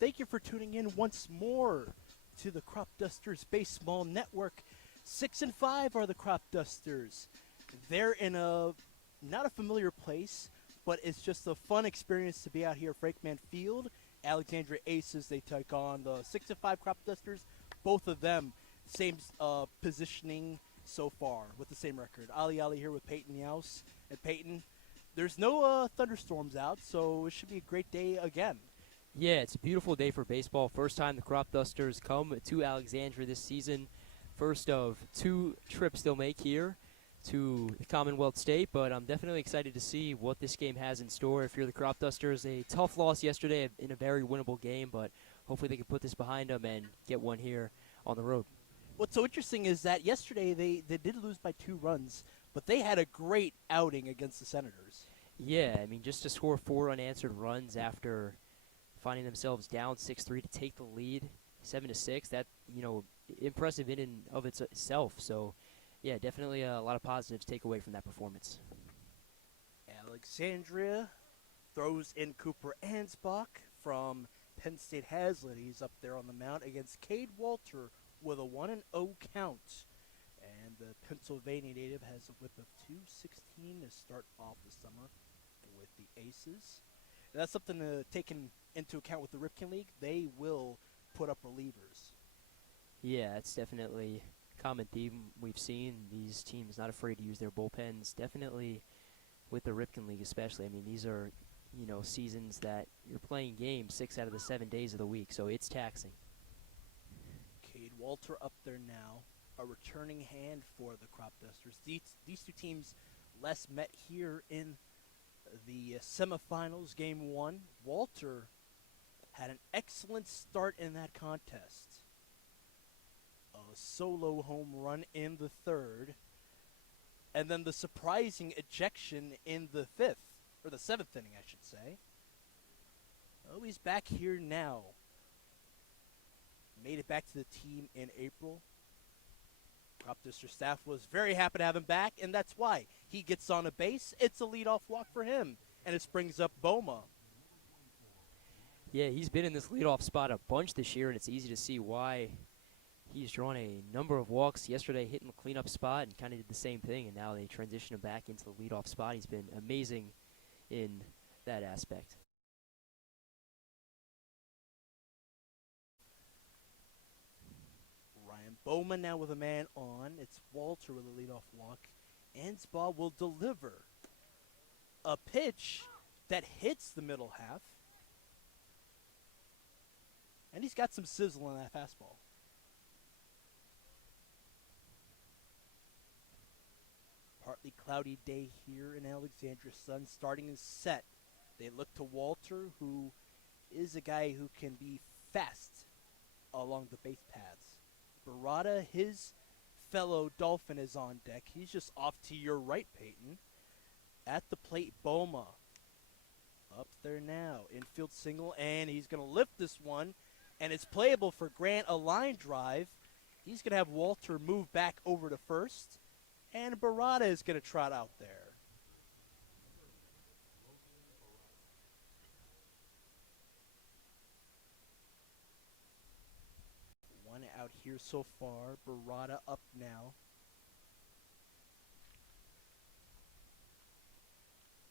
Thank you for tuning in once more to the Cropdusters Baseball Network. 6-5 are the Cropdusters. They're in a not a familiar place, but it's just a fun experience to be out here at Frankman Field. Alexandria Aces, they take on the 6-5 Cropdusters. Both of them, same positioning so far with the same record. Ali here with Peyton Yaus. And Peyton, there's no thunderstorms out, so it should be a great day again. Yeah, it's a beautiful day for baseball. First time the Cropdusters come to Alexandria this season. First of two trips they'll make here to the Commonwealth State, but I'm definitely excited to see what this game has in store. If you're the Cropdusters, a tough loss yesterday in a very winnable game, but hopefully they can put this behind them and get one here on the road. What's so interesting is that yesterday they did lose by 2 runs, but they had a great outing against the Senators. Yeah, I mean, just to score 4 unanswered runs after finding themselves down 6-3 to take the lead 7-6, that, impressive in and of itself. So, yeah, definitely a lot of positives to take away from that performance. Alexandria throws in Cooper Ansbach from Penn State Hazlitt. He's up there on the mound against Cade Walter with a 1-0 count. And the Pennsylvania native has a whip of .216 to start off the summer with the Aces. And that's something to take into account with the Ripken League. They will put up relievers. Yeah, it's definitely a common theme we've seen. These teams not afraid to use their bullpens. Definitely with the Ripken League especially. I mean, these are, seasons that you're playing games 6 out of the 7 days of the week, so it's taxing. Cade Walter up there now, a returning hand for the Cropdusters. These two teams last met here in the semifinals, game 1. Walter had an excellent start in that contest. A solo home run in the 3rd, and then the surprising ejection in the 5th, or the 7th inning, I should say. Oh, he's back here now. Made it back to the team in April. Cropduster staff was very happy to have him back, and that's why he gets on a base. It's a leadoff walk for him, and it brings up Boma. Yeah, he's been in this leadoff spot a bunch this year, and it's easy to see why he's drawn a number of walks. Yesterday hitting the cleanup spot and kind of did the same thing, and now they transition him back into the leadoff spot. He's been amazing in that aspect. Ryan Bowman now with a man on. It's Walter with a leadoff walk. Ansbach will deliver a pitch that hits the middle half. And he's got some sizzle on that fastball. Partly cloudy day here in Alexandria. Sun starting is set. They look to Walter, who is a guy who can be fast along the base paths. Barada, his fellow Dolphin, is on deck. He's just off to your right, Peyton. At the plate, Boma. Up there now. Infield single, and he's going to lift this one. And it's playable for Grant, a line drive. He's going to have Walter move back over to first. And Barada is going to trot out there. One out here so far. Barada up now.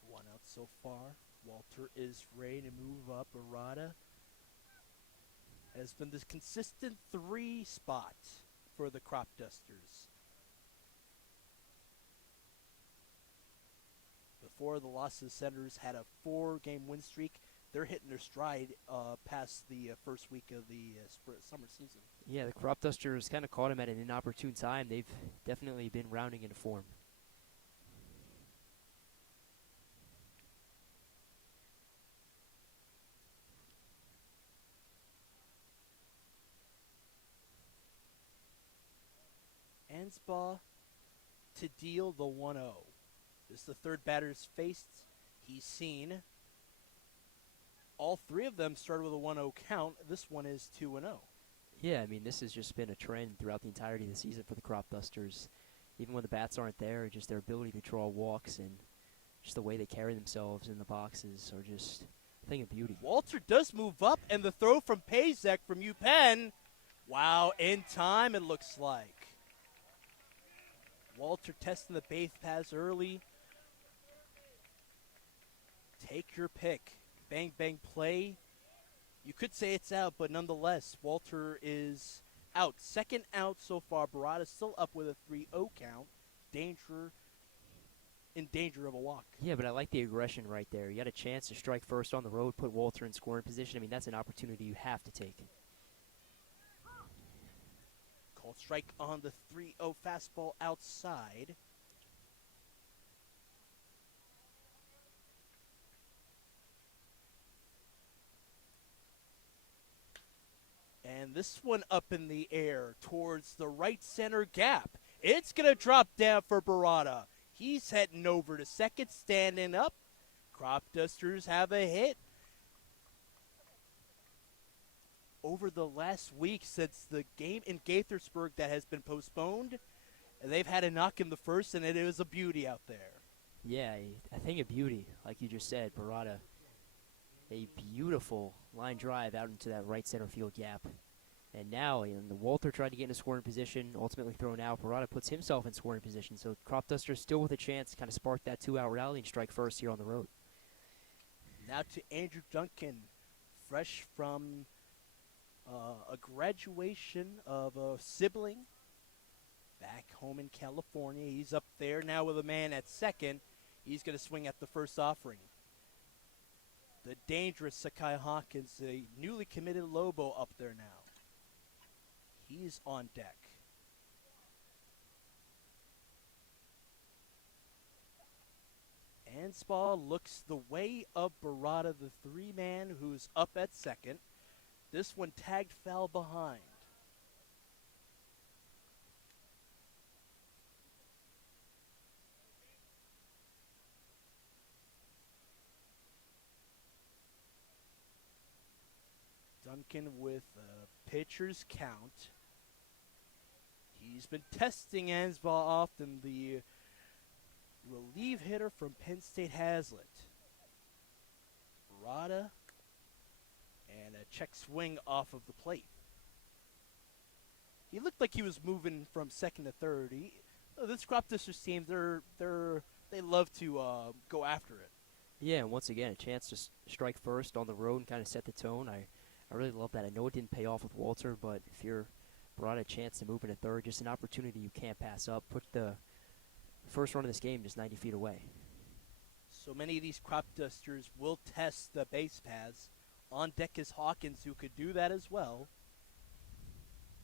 One out so far. Walter is ready to move up. Barada has been this consistent 3 spot for the Cropdusters. Before the loss to the Senators had a 4-game win streak. They're hitting their stride past the first week of the summer season. Yeah, the Cropdusters kind of caught him at an inopportune time. They've definitely been rounding into form. Ansbach to deal the 1-0. This is the 3rd batter's faced. He's seen. All 3 of them started with a 1-0 count. This one is 2-0. Yeah, I mean, this has just been a trend throughout the entirety of the season for the Cropdusters. Even when the bats aren't there, just their ability to draw walks and just the way they carry themselves in the boxes are just Thing of beauty. Walter does move up, and the throw from Pazek from UPenn. Wow, in time it looks like. Walter testing the base pass early. Take your pick. Bang, bang play. You could say it's out, but nonetheless, Walter is out. Second out so far. Barada's still up with a 3-0 count. In danger of a walk. Yeah, but I like the aggression right there. You got a chance to strike first on the road, put Walter in scoring position. I mean, that's an opportunity you have to take. Called strike on the 3-0 fastball outside. And this one up in the air towards the right center gap. It's going to drop down for Barada. He's heading over to second, standing up. Cropdusters have a hit. Over the last week since the game in Gaithersburg that has been postponed, they've had a knock in the first, and it is a beauty out there. Yeah, a thing of beauty, like you just said, Barada. A beautiful line drive out into that right center field gap. And now, the Walter tried to get in a scoring position, ultimately thrown out. Barada puts himself in scoring position, so Cropdusters still with a chance to kind of spark that 2-out rally and strike first here on the road. Now to Andrew Duncan, fresh from a graduation of a sibling back home in California. He's up there now with a man at second. He's going to swing at the first offering. The dangerous Sakai Hawkins, the newly committed Lobo, up there now. He's on deck. Anspaugh looks the way of Barada, the three-man who's up at second. This one tagged foul behind. Duncan with a pitcher's count. He's been testing Anspaugh often, the relief hitter from Penn State Hazlitt. Barada and a check swing off of the plate. He looked like he was moving from second to third. This Cropdusters team, they love to go after it. Yeah, and once again, a chance to strike first on the road and kind of set the tone. I really love that. I know it didn't pay off with Walter, but if you're Barada, a chance to move into third, just an opportunity you can't pass up. Put the first run of this game just 90 feet away. So many of these Cropdusters will test the base paths. On deck is Hawkins, who could do that as well.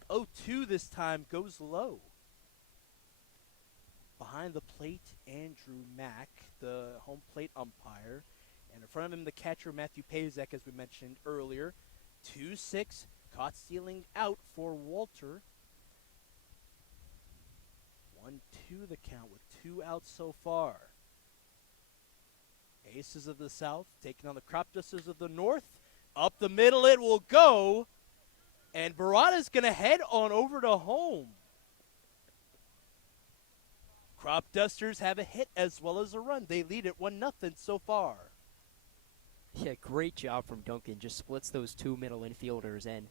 0-2 this time, goes low. Behind the plate, Andrew Mack, the home plate umpire. And in front of him, the catcher, Matthew Pazek, as we mentioned earlier. 2-6, caught stealing out for Walter. 1-2 the count with 2 outs so far. Aces of the South taking on the Cropdusters of the North. Up the middle it will go. And Barada's going to head on over to home. Cropdusters have a hit as well as a run. They lead it 1-0 so far. Yeah, great job from Duncan. Just splits those two middle infielders, and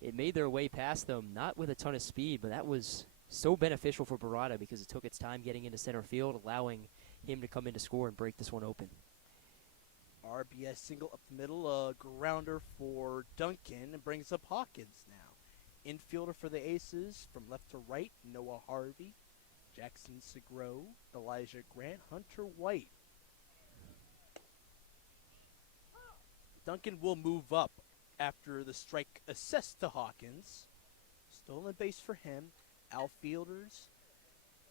it made their way past them, not with a ton of speed, but that was so beneficial for Barada because it took its time getting into center field, allowing him to come in to score and break this one open. RBI single up the middle, a grounder for Duncan, and brings up Hawkins now. Infielder for the Aces, from left to right, Noah Harvey, Jackson Segro, Elijah Grant, Hunter White. Duncan will move up after the strike assessed to Hawkins. Stolen base for him. Outfielders,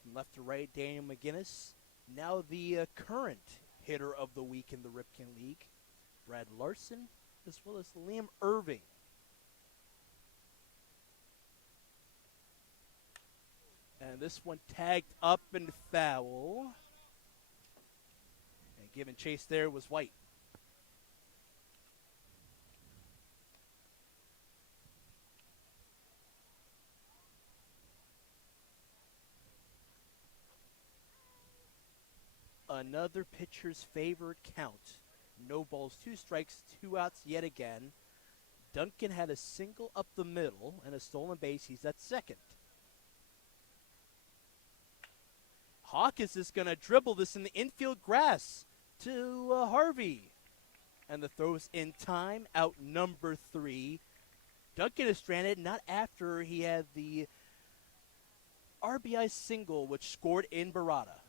from left to right, Daniel McGinnis. Now the current hitter of the week in the Ripken League, Brad Larson, as well as Liam Irving. And this one tagged up and foul. And giving chase there was White. Another pitcher's favorite count No balls, 2 strikes, 2 outs yet again. Duncan had a single up the middle and a stolen base. He's at second. Hawkins is going to dribble this in the infield grass to Harvey. And the throw's in time, out number 3. Duncan is stranded not after he had the RBI single, which scored in Barada.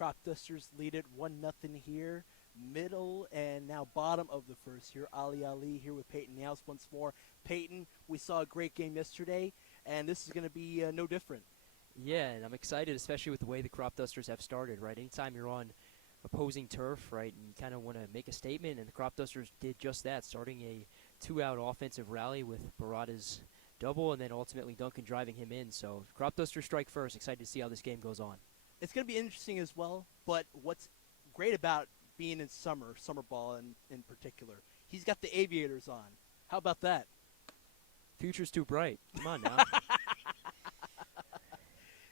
Cropdusters lead it 1-0 here. Middle and now bottom of the first here. Ali here with Peyton House once more. Peyton, we saw a great game yesterday, and this is going to be no different. Yeah, and I'm excited, especially with the way the Cropdusters have started, right? Anytime you're on opposing turf, right, and you kind of want to make a statement, and the Cropdusters did just that, starting a 2-out offensive rally with Barada's double, and then ultimately Duncan driving him in. So Cropdusters strike first. Excited to see how this game goes on. It's going to be interesting as well, but what's great about being in summer ball in particular, he's got the aviators on. How about that? Future's too bright. Come on now.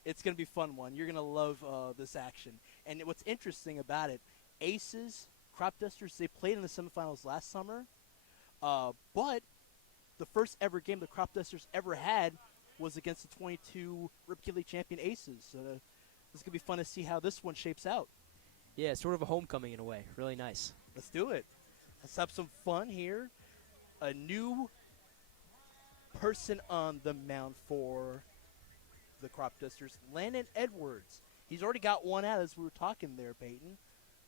It's going to be a fun one. You're going to love this action. And what's interesting about it, Aces, Cropdusters, they played in the semifinals last summer, but the first ever game the Cropdusters ever had was against the 22 Rip League champion Aces. So it's going to be fun to see how this one shapes out. Yeah, sort of a homecoming in a way. Really nice. Let's do it. Let's have some fun here. A new person on the mound for the Cropdusters, Landon Edwards. He's already got one out as we were talking there, Peyton.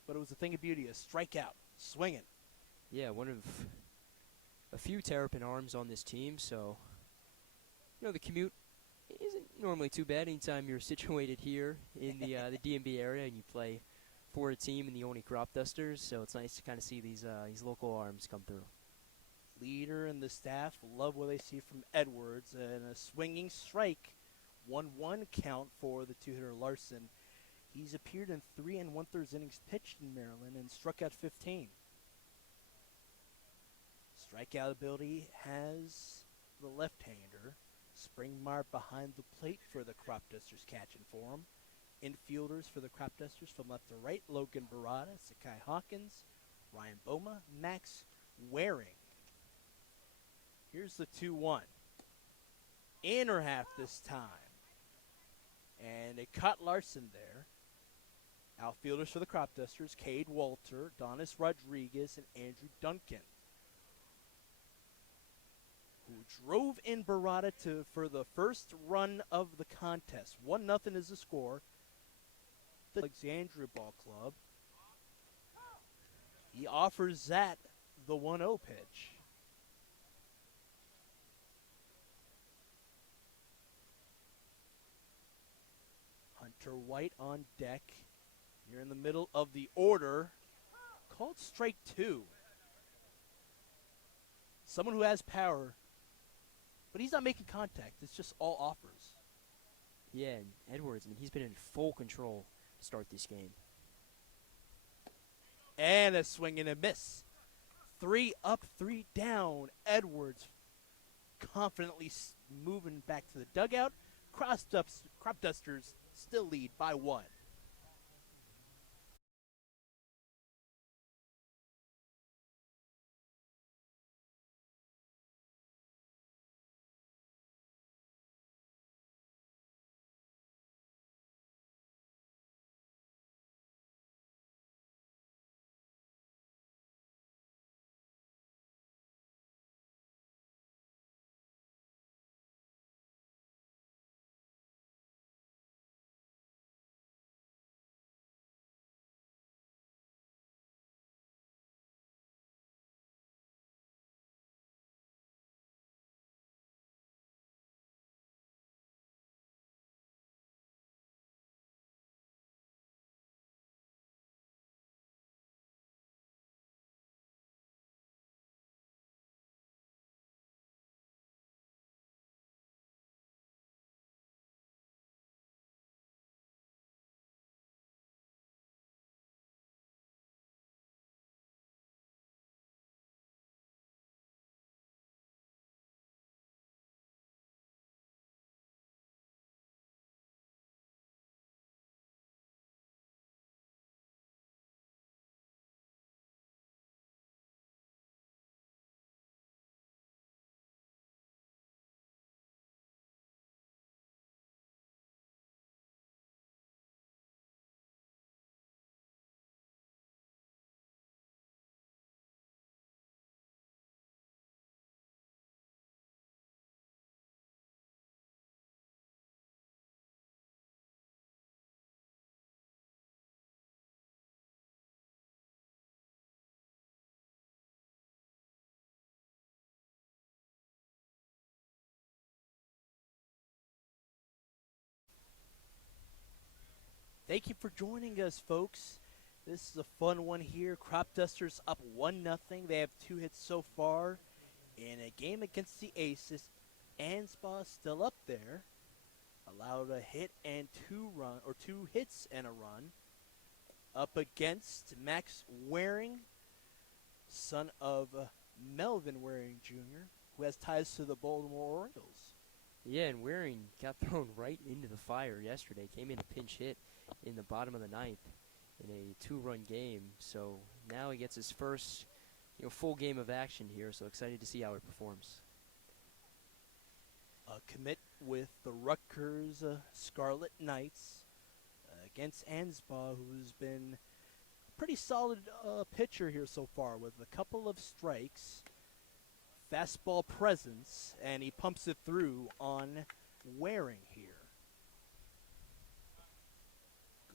But it was a thing of beauty, a strikeout, swinging. Yeah, one of a few Terrapin arms on this team, so the commute isn't normally too bad anytime you're situated here in the DMV area and you play for a team in the Olney Cropdusters, so it's nice to kind of see these local arms come through. Leader and the staff love what they see from Edwards, and a swinging strike, 1-1 count for the two-hitter Larson. He's appeared in 3 1/3 innings pitched in Maryland and struck out 15. Strikeout ability has the left-hander. Springmeyer behind the plate for the Cropdusters catching for him. Infielders for the Cropdusters from left to right, Logan Barada, Sakai Hawkins, Ryan Boma, Max Waring. Here's the 2-1. Inner half this time. And they cut Larson there. Outfielders for the Cropdusters, Cade Walter, Donis Rodriguez, and Andrew Duncan, who drove in Barada for the first run of the contest. 1-0 is the score. The Alexandria Ball Club. He offers that the 1-0 pitch. Hunter White on deck. You're in the middle of the order. Called strike 2. Someone who has power, but he's not making contact. It's just all offers. Yeah, and Edwards, he's been in full control to start this game. And a swing and a miss. 3 up, 3 down. Edwards confidently moving back to the dugout. Cropdusters still lead by 1. Thank you for joining us, folks. This is a fun one here. Cropdusters up 1-0. They have 2 hits so far in a game against the Aces. Anspaugh still up there. Allowed a hit and 2 hits and a run. Up against Max Waring, son of Melvin Waring Jr., who has ties to the Baltimore Orioles. Yeah, and Waring got thrown right into the fire yesterday. Came in a pinch hit in the bottom of the 9th in a 2-run game. So now he gets his first, full game of action here. So excited to see how he performs. A commit with the Rutgers Scarlet Knights against Anspaugh, who's been a pretty solid pitcher here so far with a couple of strikes, fastball presence, and he pumps it through on Waring here.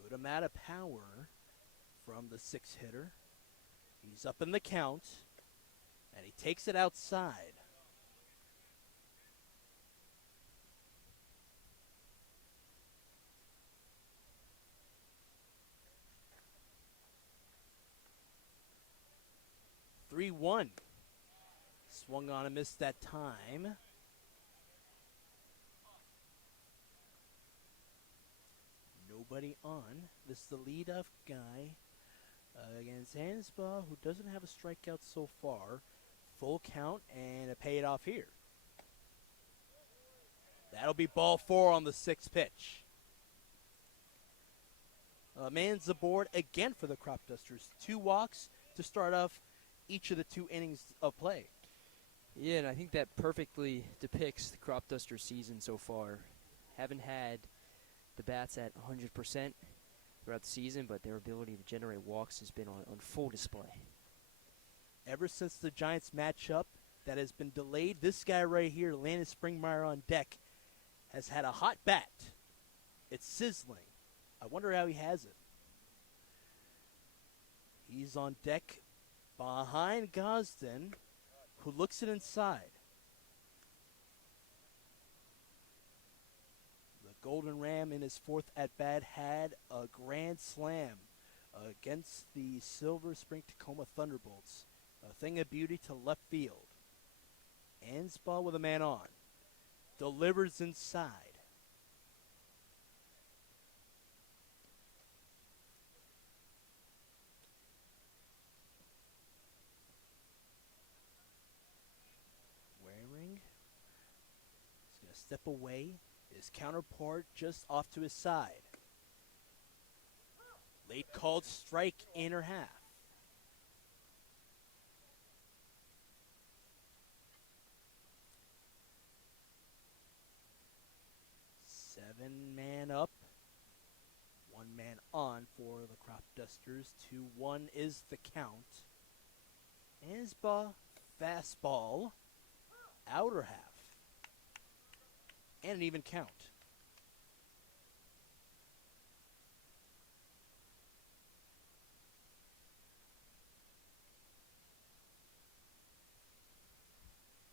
Good amount of power from the 6-hitter. He's up in the count, and he takes it outside. (3-1). Swung on and missed that time. Nobody on. This is the leadoff guy against Anspaugh, who doesn't have a strikeout so far. Full count and a payoff here. That'll be ball 4 on the 6th pitch. Man's aboard again for the Cropdusters. 2 walks to start off each of the 2 innings of play. Yeah, and I think that perfectly depicts the Cropdusters season so far. Haven't had the bats at 100% throughout the season, but their ability to generate walks has been on full display. Ever since the Giants matchup that has been delayed, this guy right here, Landon Springmeyer on deck, has had a hot bat. It's sizzling. I wonder how he has it. He's on deck behind Gosden, who looks it inside. The Golden Ram in his fourth at-bat had a grand slam against the Silver Spring Tacoma Thunderbolts. A thing of beauty to left field. Ends ball with a man on. Delivers inside. Waring is going to step away. His counterpart just off to his side. Late called strike in or half. Seven-man up, one man on for the Cropdusters. 2-1 is the count. Ansba fastball, outer half, and an even count.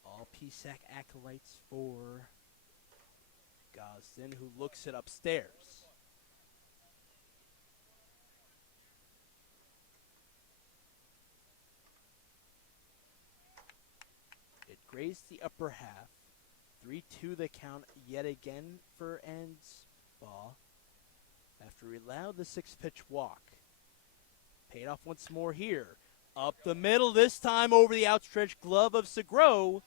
All PSAC acolytes for Gosden, who looks it upstairs. It grazed the upper half. 3-2 the count yet again for Ansbaugh after he allowed the 6-pitch walk. Paid off once more here. Up the middle, this time over the outstretched glove of Segro.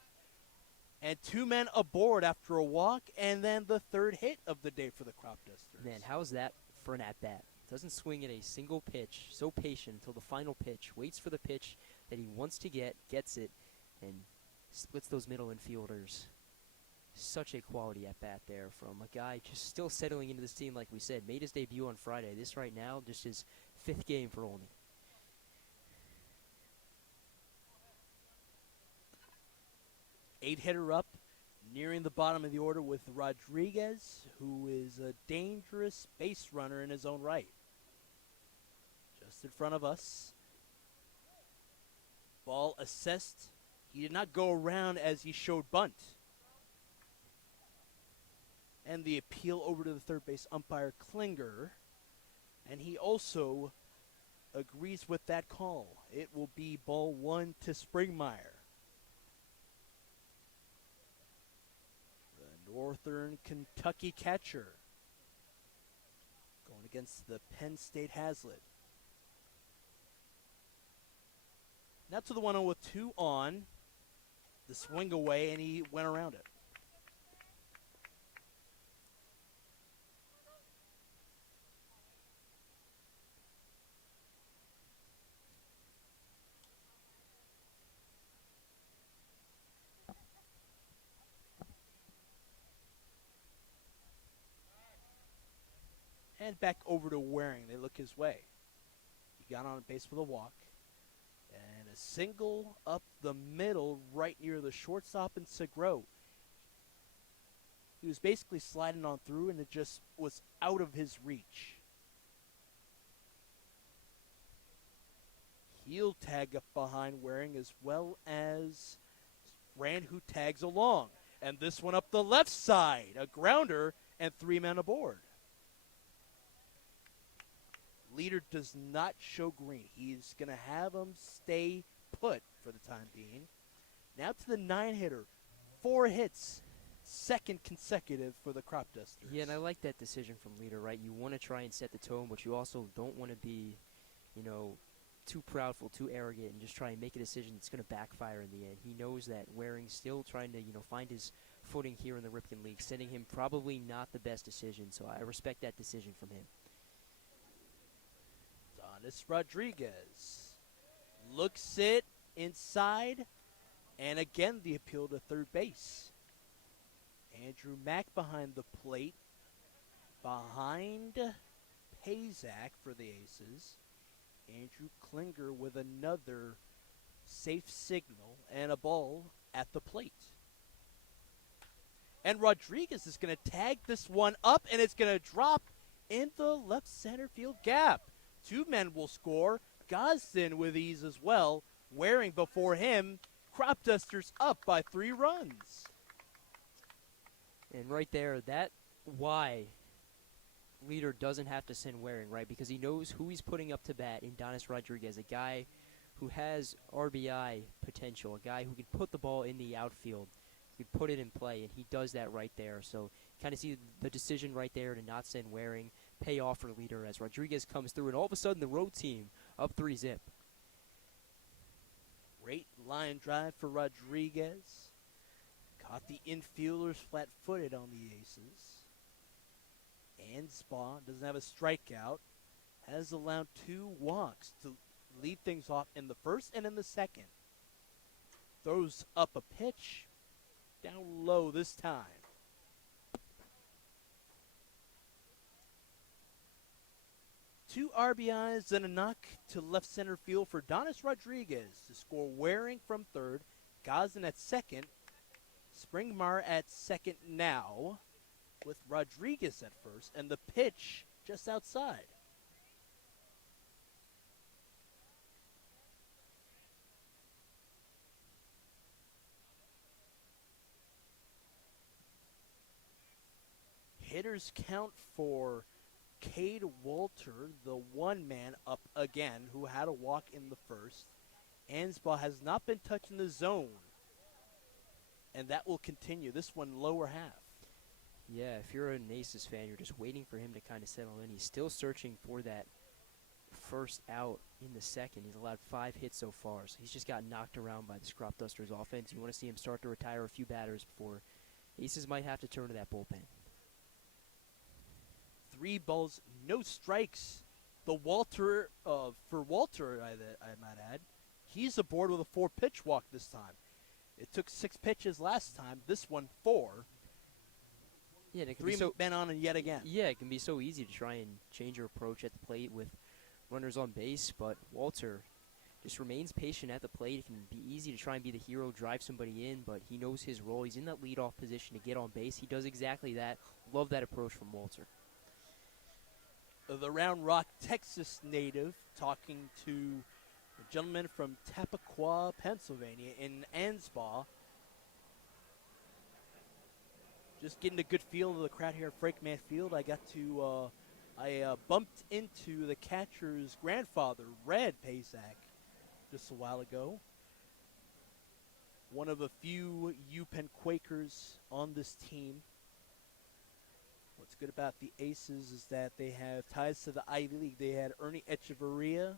And 2 men aboard after a walk, and then the third hit of the day for the Cropdusters. Man, how's that for an at-bat? Doesn't swing at a single pitch, so patient until the final pitch, waits for the pitch that he wants to get, gets it, and splits those middle infielders. Such a quality at-bat there from a guy just still settling into this team, like we said. Made his debut on Friday. This right now, just his 5th game for Olney. 8-hitter up, nearing the bottom of the order with Rodriguez, who is a dangerous base runner in his own right. Just in front of us. Ball assessed. He did not go around as he showed bunt. And the appeal over to the third base umpire Klinger. And he also agrees with that call. It will be ball 1 to Springmeyer. Northern Kentucky catcher going against the Penn State Hazlitt. Now to the 1-0 with 2 on. The swing away, and he went around it. And back over to Waring. They look his way. He got on base with a walk. And a single up the middle right near the shortstop and Segro. He was basically sliding on through, and it just was out of his reach. Heel tag up behind Waring, as well as Rand, who tags along. And this one up the left side. A grounder and 3 men aboard. Leader does not show green. He's going to have him stay put for the time being. Now to the 9-hitter. 4 hits. 2nd consecutive for the Cropdusters. Yeah, and I like that decision from Leader, right? You want to try and set the tone, but you also don't want to be, too proudful, too arrogant, and just try and make a decision that's going to backfire in the end. He knows that Waring's still trying to, find his footing here in the Ripken League, sending him probably not the best decision, so I respect that decision from him. Donis Rodriguez looks it inside, and again the appeal to third base. Andrew Mack behind the plate. Behind Pazak for the Aces, Andrew Klinger with another safe signal and a ball at the plate. And Rodriguez is going to tag this one up, and it's going to drop in the left center field gap. Two men will score. Gosden with ease as well. Waring before him. Cropdusters up by 3 runs. And right there, that why leader doesn't have to send Waring, right? Because he knows who he's putting up to bat in Donis Rodriguez, a guy who has RBI potential, a guy who can put the ball in the outfield, who can put it in play, and he does that right there. So kind of see the decision right there to not send Waring, pay off for leader as Rodriguez comes through, and all of a sudden the road team up 3-zip. Great line drive for Rodriguez. Caught the infielders flat-footed on the Aces. Anspaugh doesn't have a strikeout. Has allowed 2 walks to lead things off in the first and in the second. Throws up a pitch. Down low this time. Two RBIs and a knock to left center field for Donis Rodriguez to score Waring from third, Gosden at second, Springmar at second now, with Rodriguez at first, and the pitch just outside. Hitters count for Cade Walter, the one man up again, who had a walk in the first. Anspaugh has not been touching the zone, and that will continue. This one lower half. Yeah, if you're an Aces fan, you're just waiting for him to kind of settle in. He's still searching for that first out in the second. He's allowed 5 hits so far, so he's just got knocked around by this Cropdusters offense. You want to see him start to retire a few batters before Aces might have to turn to that bullpen. 3 balls, no strikes. For Walter, I might add, he's aboard with a 4-pitch walk this time. It took 6 pitches last time. This one 4. Yeah, it can 3 be so, men on and yet again. Yeah, it can be so easy to try and change your approach at the plate with runners on base, but Walter just remains patient at the plate. It can be easy to try and be the hero, drive somebody in, but he knows his role. He's in that leadoff position to get on base. He does exactly that. Love that approach from Walter. The Round Rock, Texas native, talking to a gentleman from Tappaquah, Pennsylvania, in Anspaugh. Just getting a good feel of the crowd here at Frankman Field. I bumped into the catcher's grandfather, Red Pazak, just a while ago. One of a few UPenn Quakers on this team. What's good about the Aces is that they have ties to the Ivy League. They had Ernie Echeverria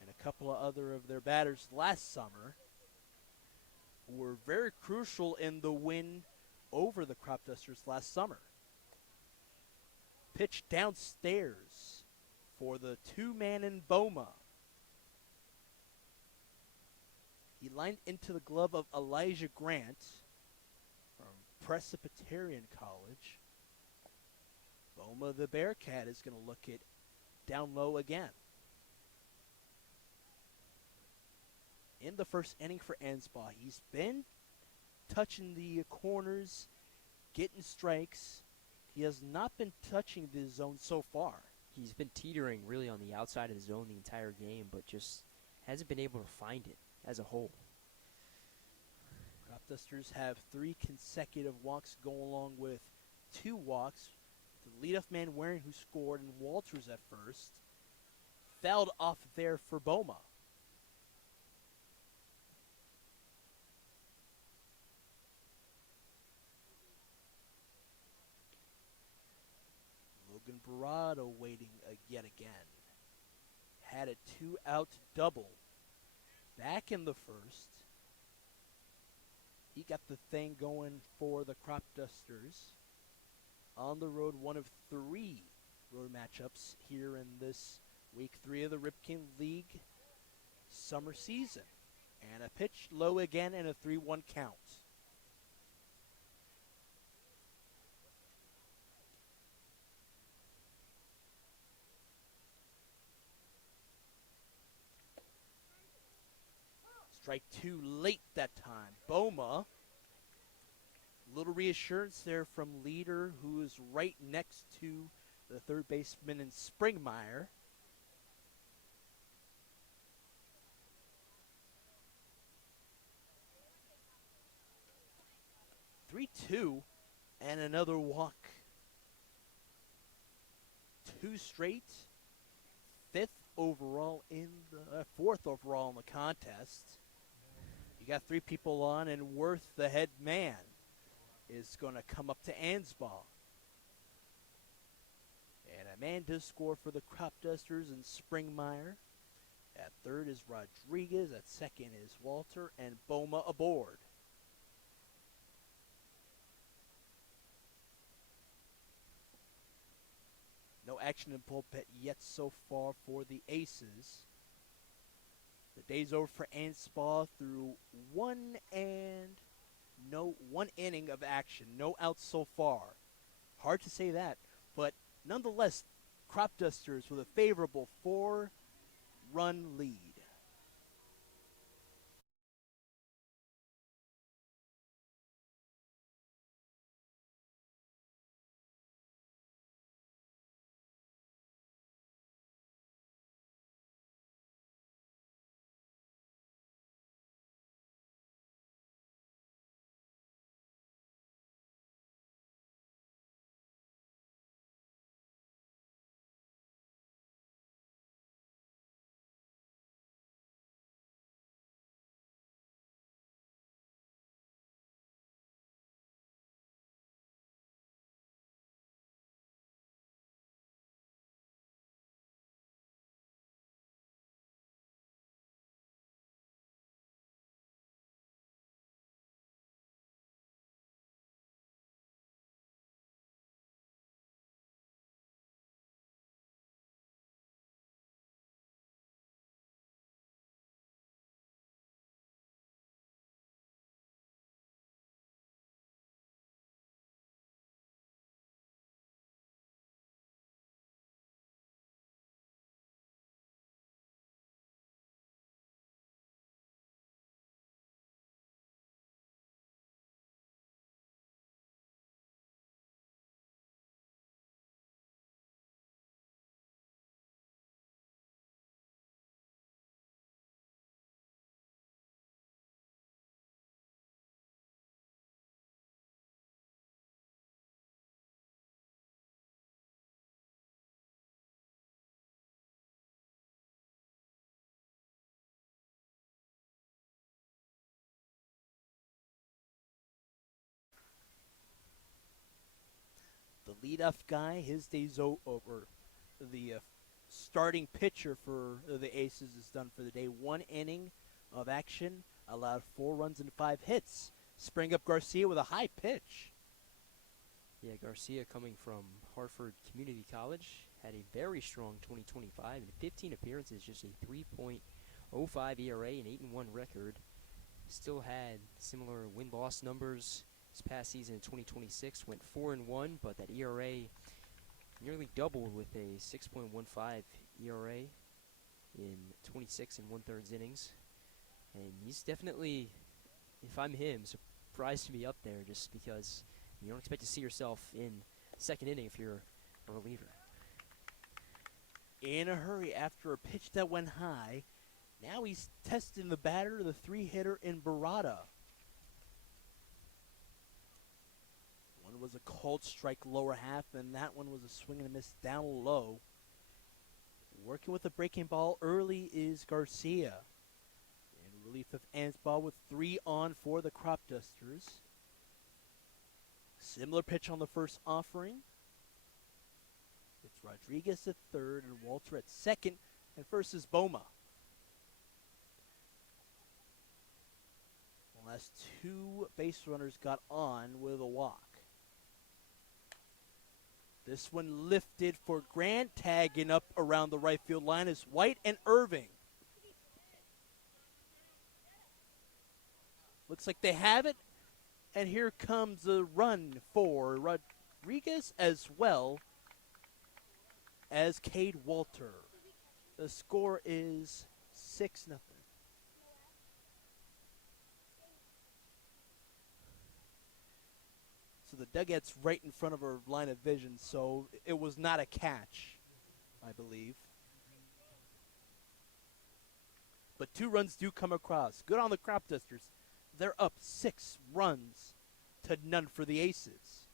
and a couple of other of their batters last summer who were very crucial in the win over the Cropdusters last summer. Pitch downstairs for the 2-man in Boma. He lined into the glove of Elijah Grant from Presbyterian College. Boma, the Bearcat, is going to look it down low again. In the first inning for Anspaugh, he's been touching the corners, getting strikes. He has not been touching the zone so far. He's been teetering really on the outside of the zone the entire game, but just hasn't been able to find it as a whole. Cropdusters have 3 consecutive walks go along with 2 walks. The leadoff man Waring, who scored, and Walters at first. Fouled off there for Boma. Logan Barado waiting yet again. Had a 2-out double. Back in the first. He got the thing going for the Cropdusters. On the road, one of 3 road matchups here in this week 3 of the Ripken League summer season. And a pitch low again and a 3-1 count. Strike two late that time. Boma. Little reassurance there from leader, who is right next to the third baseman in Springmeyer. Three-two, and another walk. Two straight. Fourth overall in the contest. You got three people on, and Worth, the head man, is going to come up to Ansbach. And a man does score for the Cropdusters and Springmeyer. At third is Rodriguez. At second is Walter, and Boma aboard. No action in bullpen yet so far for the Aces. The day's over for Ansbach through one inning of action. No outs so far. Hard to say that, but nonetheless, Cropdusters with a favorable 4-run lead. The leadoff guy, his day's over. The starting pitcher for the Aces is done for the day. 1 inning of action, allowed 4 runs and 5 hits. Spring up Garcia with a high pitch. Yeah, Garcia, coming from Hartford Community College, had a very strong 2025 in 15 appearances, just a 3.05 ERA, an 8-1 record. Still had similar win-loss numbers. This past season in 2026 went 4-1, but that ERA nearly doubled with a 6.15 ERA in 26 and 1/3 innings. And he's definitely, if I'm him, surprised to be up there, just because you don't expect to see yourself in second inning if you're a reliever. In a hurry after a pitch that went high. Now he's testing the batter, the 3-hitter in Barada. One was a cold strike lower half, and that one was a swing and a miss down low. Working with the breaking ball early is Garcia. In relief of Ansbach with 3 on for the Cropdusters. Similar pitch on the first offering. It's Rodriguez at third and Walter at second, and first is Boma. The last 2 base runners got on with a walk. This one lifted for Grant, tagging up around the right field line is White and Irving. Looks like they have it, and here comes a run for Rodriguez as well as Cade Walter. The score is 6-0. the dugout's right in front of our line of vision, so it was not a catch, I believe. But 2 runs do come across. Good on the Cropdusters. They're up 6 runs to none for the Aces.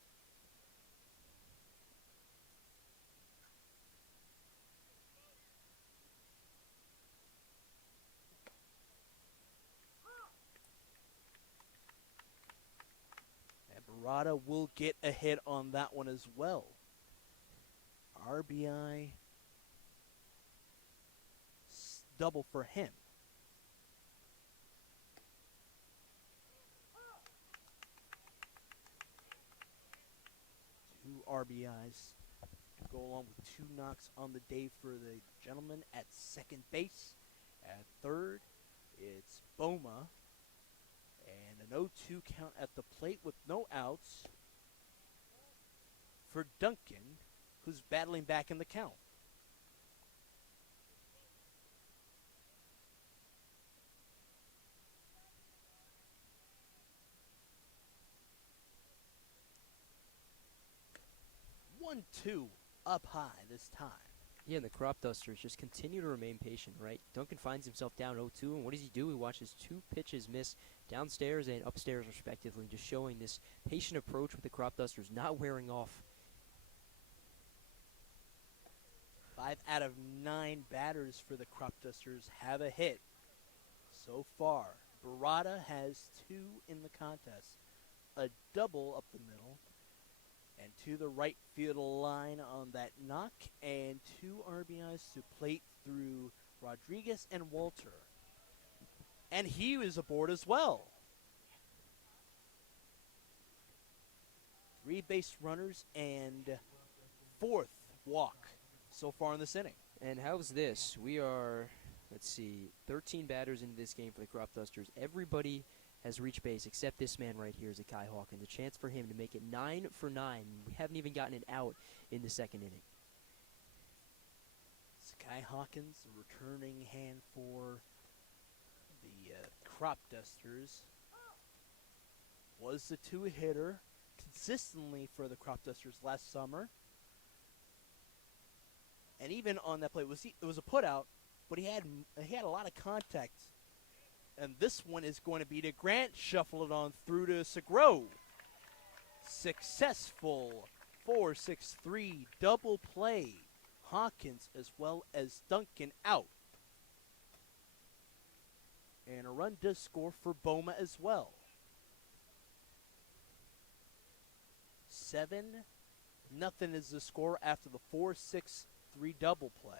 And Barada will get a hit on that one as well. RBI double for him. 2 RBIs go along with 2 knocks on the day for the gentleman at second base. At third, it's Boma. And an 0-2 count at the plate with no outs for Duncan, who's battling back in the count. One, two, up high this time. Yeah, and the Cropdusters just continue to remain patient, right? Duncan finds himself down 0-2, and what does he do? He watches 2 pitches miss downstairs and upstairs, respectively, just showing this patient approach with the Cropdusters, not wearing off. 5 out of 9 batters for the Cropdusters have a hit so far. Barada has 2 in the contest. A double up the middle, and to the right field line on that knock, and 2 RBIs to plate through Rodriguez and Walter. And he was aboard as well. 3 base runners and 4th walk so far in this inning. And how's this? We are, let's see, 13 batters into this game for the Cropdusters. Everybody has reached base except this man right here, Zakai Hawkins. A chance for him to make it 9 for 9. We haven't even gotten it out in the second inning. Zakai Hawkins, a returning hand for the Cropdusters, was the 2-hitter consistently for the Cropdusters last summer. And even on that play, it was a putout, but he had a lot of contact. And this one is going to be to Grant, shuffle it on through to Segro. Successful 4-6-3 double play. Hawkins as well as Duncan out. And a run does score for Boma as well. 7-0 is the score after the 4-6-3 double play.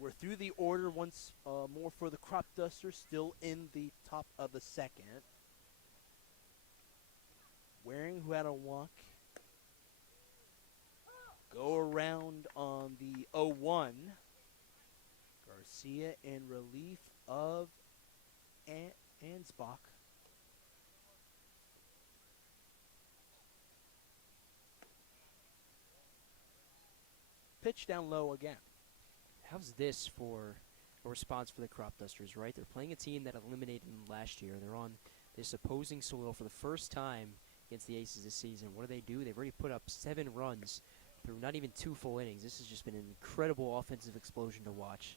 We're through the order once more for the Cropdusters, still in the top of the second. Waring, who had a walk, go around on the 0-1. Garcia in relief of Ansbach. Pitch down low again. How's this for a response for the Cropdusters, right? They're playing a team that eliminated them last year. They're on this opposing soil for the first time against the Aces this season. What do? They've already put up 7 runs through not even 2 full innings. This has just been an incredible offensive explosion to watch.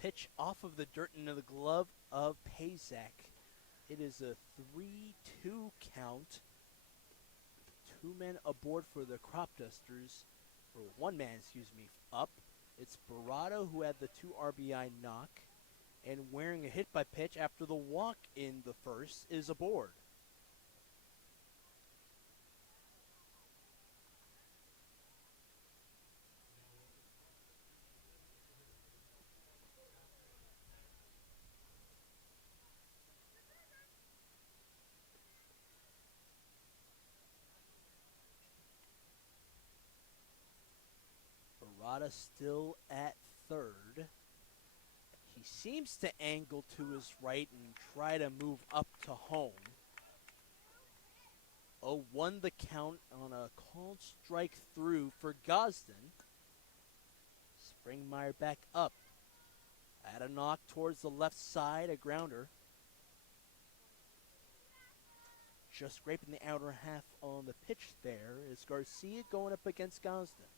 Pitch off of the dirt into the glove of Pazak. It is a 3-2 count. 2 men aboard for the Cropdusters, or 1 man, up. It's Barado who had the 2 RBI knock, and wearing a hit by pitch after the walk in the first is aboard. Barada still at third. He seems to angle to his right and try to move up to home. 0-1 the count on a called strike through for Gosden. Springmeyer back up. At a knock towards the left side, a grounder. Just scraping the outer half on the pitch there is Garcia going up against Gosden.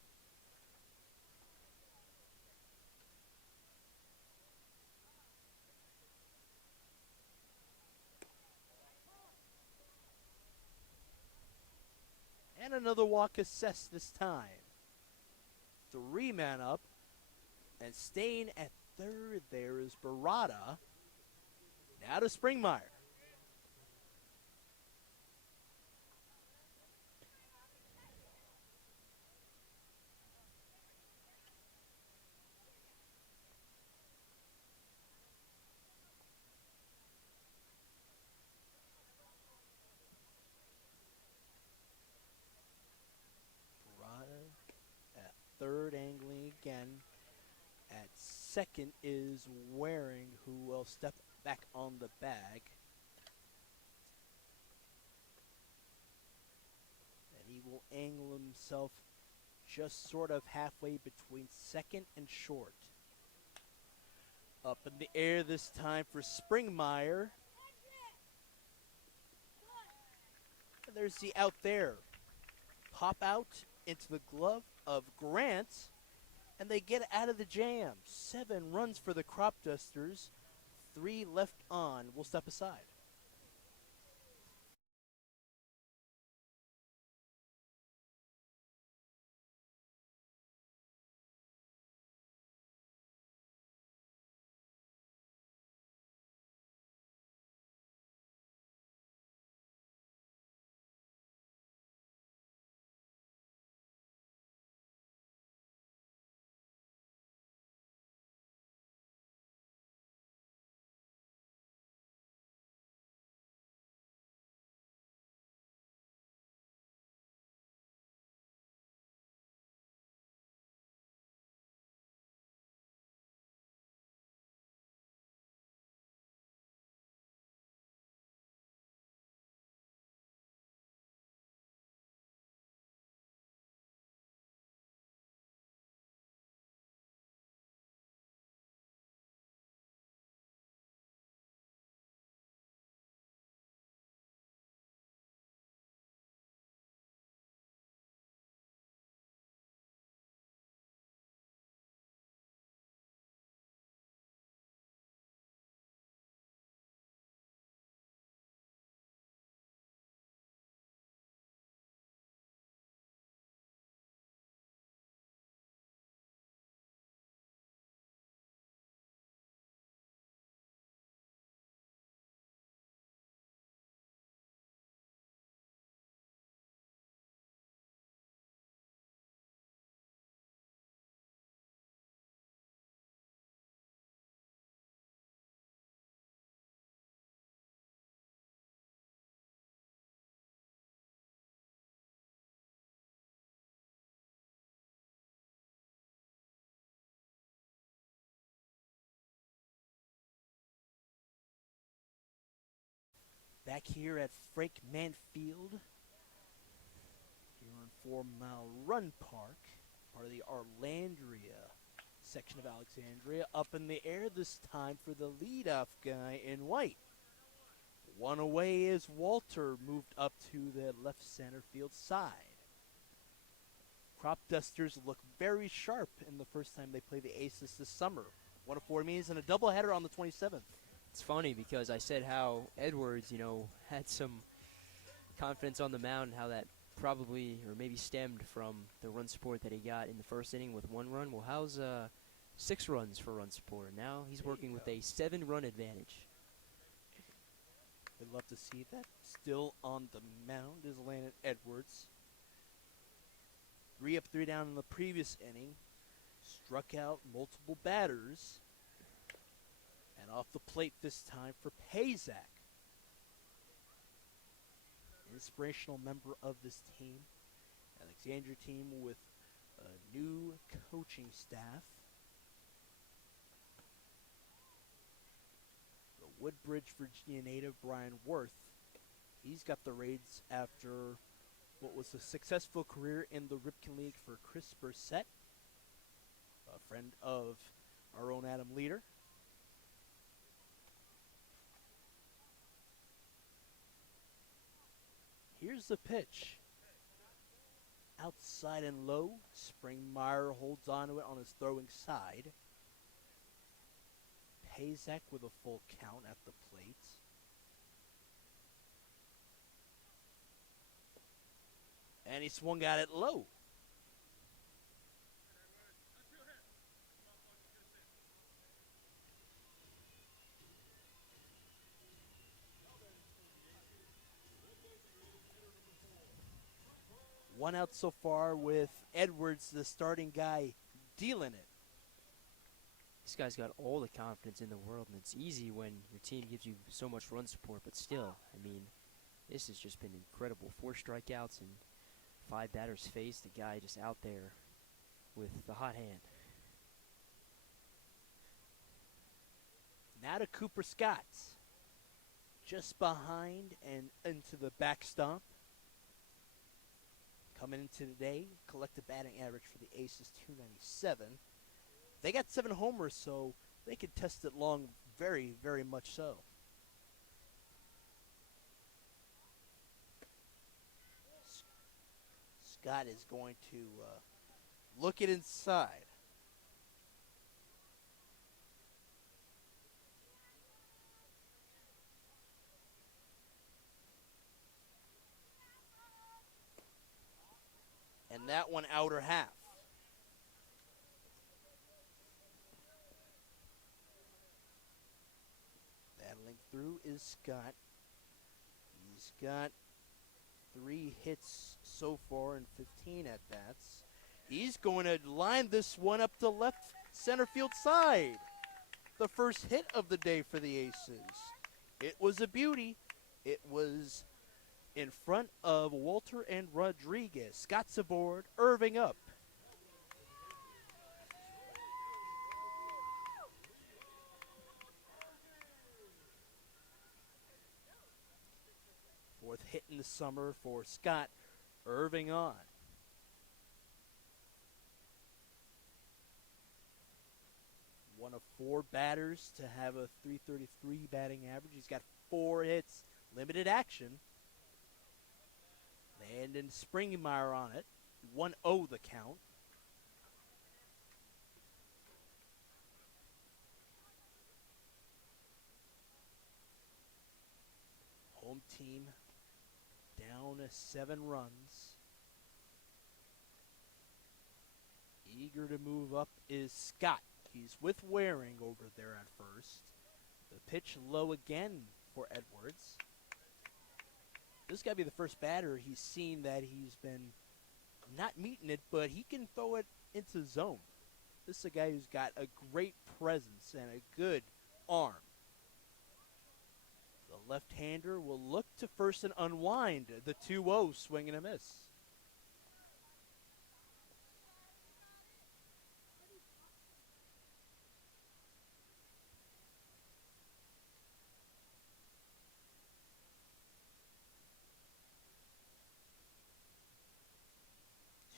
And another walk assessed this time. 3-man up. And staying at third there is Barada. Now to Springmeyer. Barada at third, angling again. At second is Waring, who will step back on the bag. And he will angle himself just sort of halfway between second and short. Up in the air this time for Springmeyer. And there's the out there. Pop out into the glove of Grant. And they get out of the jam. 7 runs for the Cropdusters. 3 left on. We'll step aside. Back here at Frank Mann Field, here on 4 Mile Run Park, part of the Arlandria section of Alexandria. Up in the air this time for the leadoff guy in white. 1 away is Walter, moved up to the left center field side. Cropdusters look very sharp in the first time they play the Aces this summer. 1 of 4 meetings and a doubleheader on the 27th. It's funny because I said how Edwards, had some confidence on the mound, how that probably or maybe stemmed from the run support that he got in the first inning with 1 run. Well, how's 6 runs for run support? Now he's working with a 7-run advantage. I'd love to see that. Still on the mound is Landon Edwards. 3 up, 3 down in the previous inning. Struck out multiple batters. And off the plate this time for Pazak. Inspirational member of this team. Alexandria team with A new coaching staff. The Woodbridge, Virginia native Brian Worth. He's got the reins after what was a successful career in the Ripken League for Chris Bursett, a friend of our own Adam Leader. Here's the pitch. Outside and low. Springmeyer holds on to it on his throwing side. Pazak with a full count at the plate. And he swung at it low. One out so far with Edwards, the starting guy, dealing it. This guy's got all the confidence in the world, and it's easy when your team gives you so much run support, but still, I mean, this has just been incredible. 4 strikeouts and 5 batters faced. The guy just out there with the hot hand. Now to Cooper Scott. Just behind and into the back stump. Coming into today, collective batting average for the Aces, 297. They got 7 homers, so they could test it long, very, very much so. Scott is going to look it inside. And that one outer half. Battling through is Scott. He's got 3 hits so far and 15 at bats. He's going to line this one up the left center field side. The first hit of the day for the Aces. It was a beauty. It was in front of Walter and Rodriguez. Scott's aboard, Irving up. Fourth hit in the summer for Scott, Irving on. One of 4 batters to have a .333 batting average. He's got 4 hits, limited action. And then Springmeyer on it. 1-0 the count. Home team down 7 runs. Eager to move up is Scott. He's with Waring over there at first. The pitch low again for Edwards. This got to be the first batter he's seen that he's been not meeting it, but he can throw it into zone. This is a guy who's got a great presence and a good arm. The left-hander will look to first and unwind. The 2-0 swing and a miss.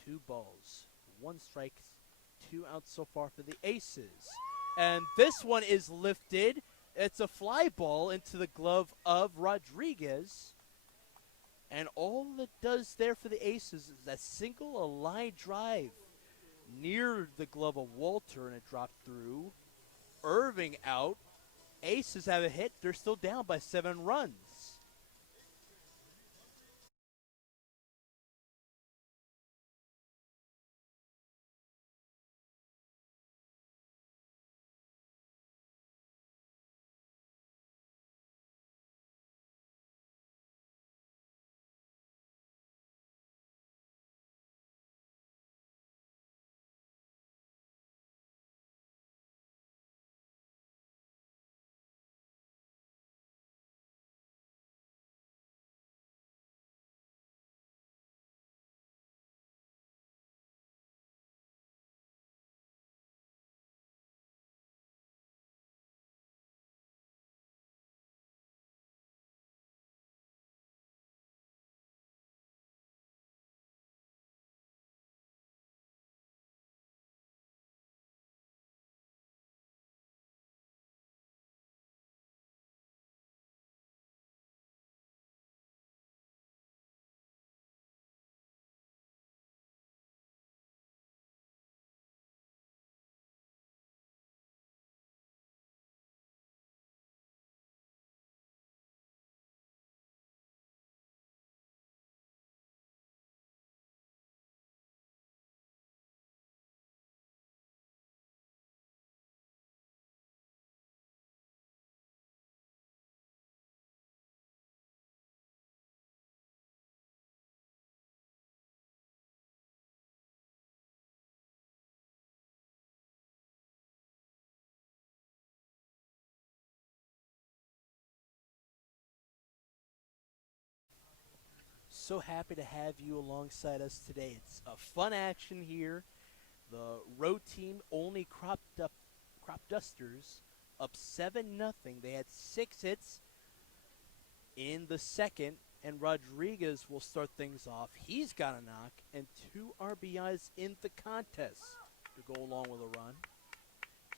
Two balls, 1 strike, 2 outs so far for the Aces. And this one is lifted. It's a fly ball into the glove of Rodriguez. And all it does there for the Aces is a single, a line drive near the glove of Walter, and it dropped through. Irving out. Aces have a hit. They're still down by 7 runs. So happy to have you alongside us today. It's a fun action here. The road team only Cropdusters up 7-0. They had 6 hits in the second, and Rodriguez will start things off. He's got a knock and 2 RBIs in the contest to go along with a run.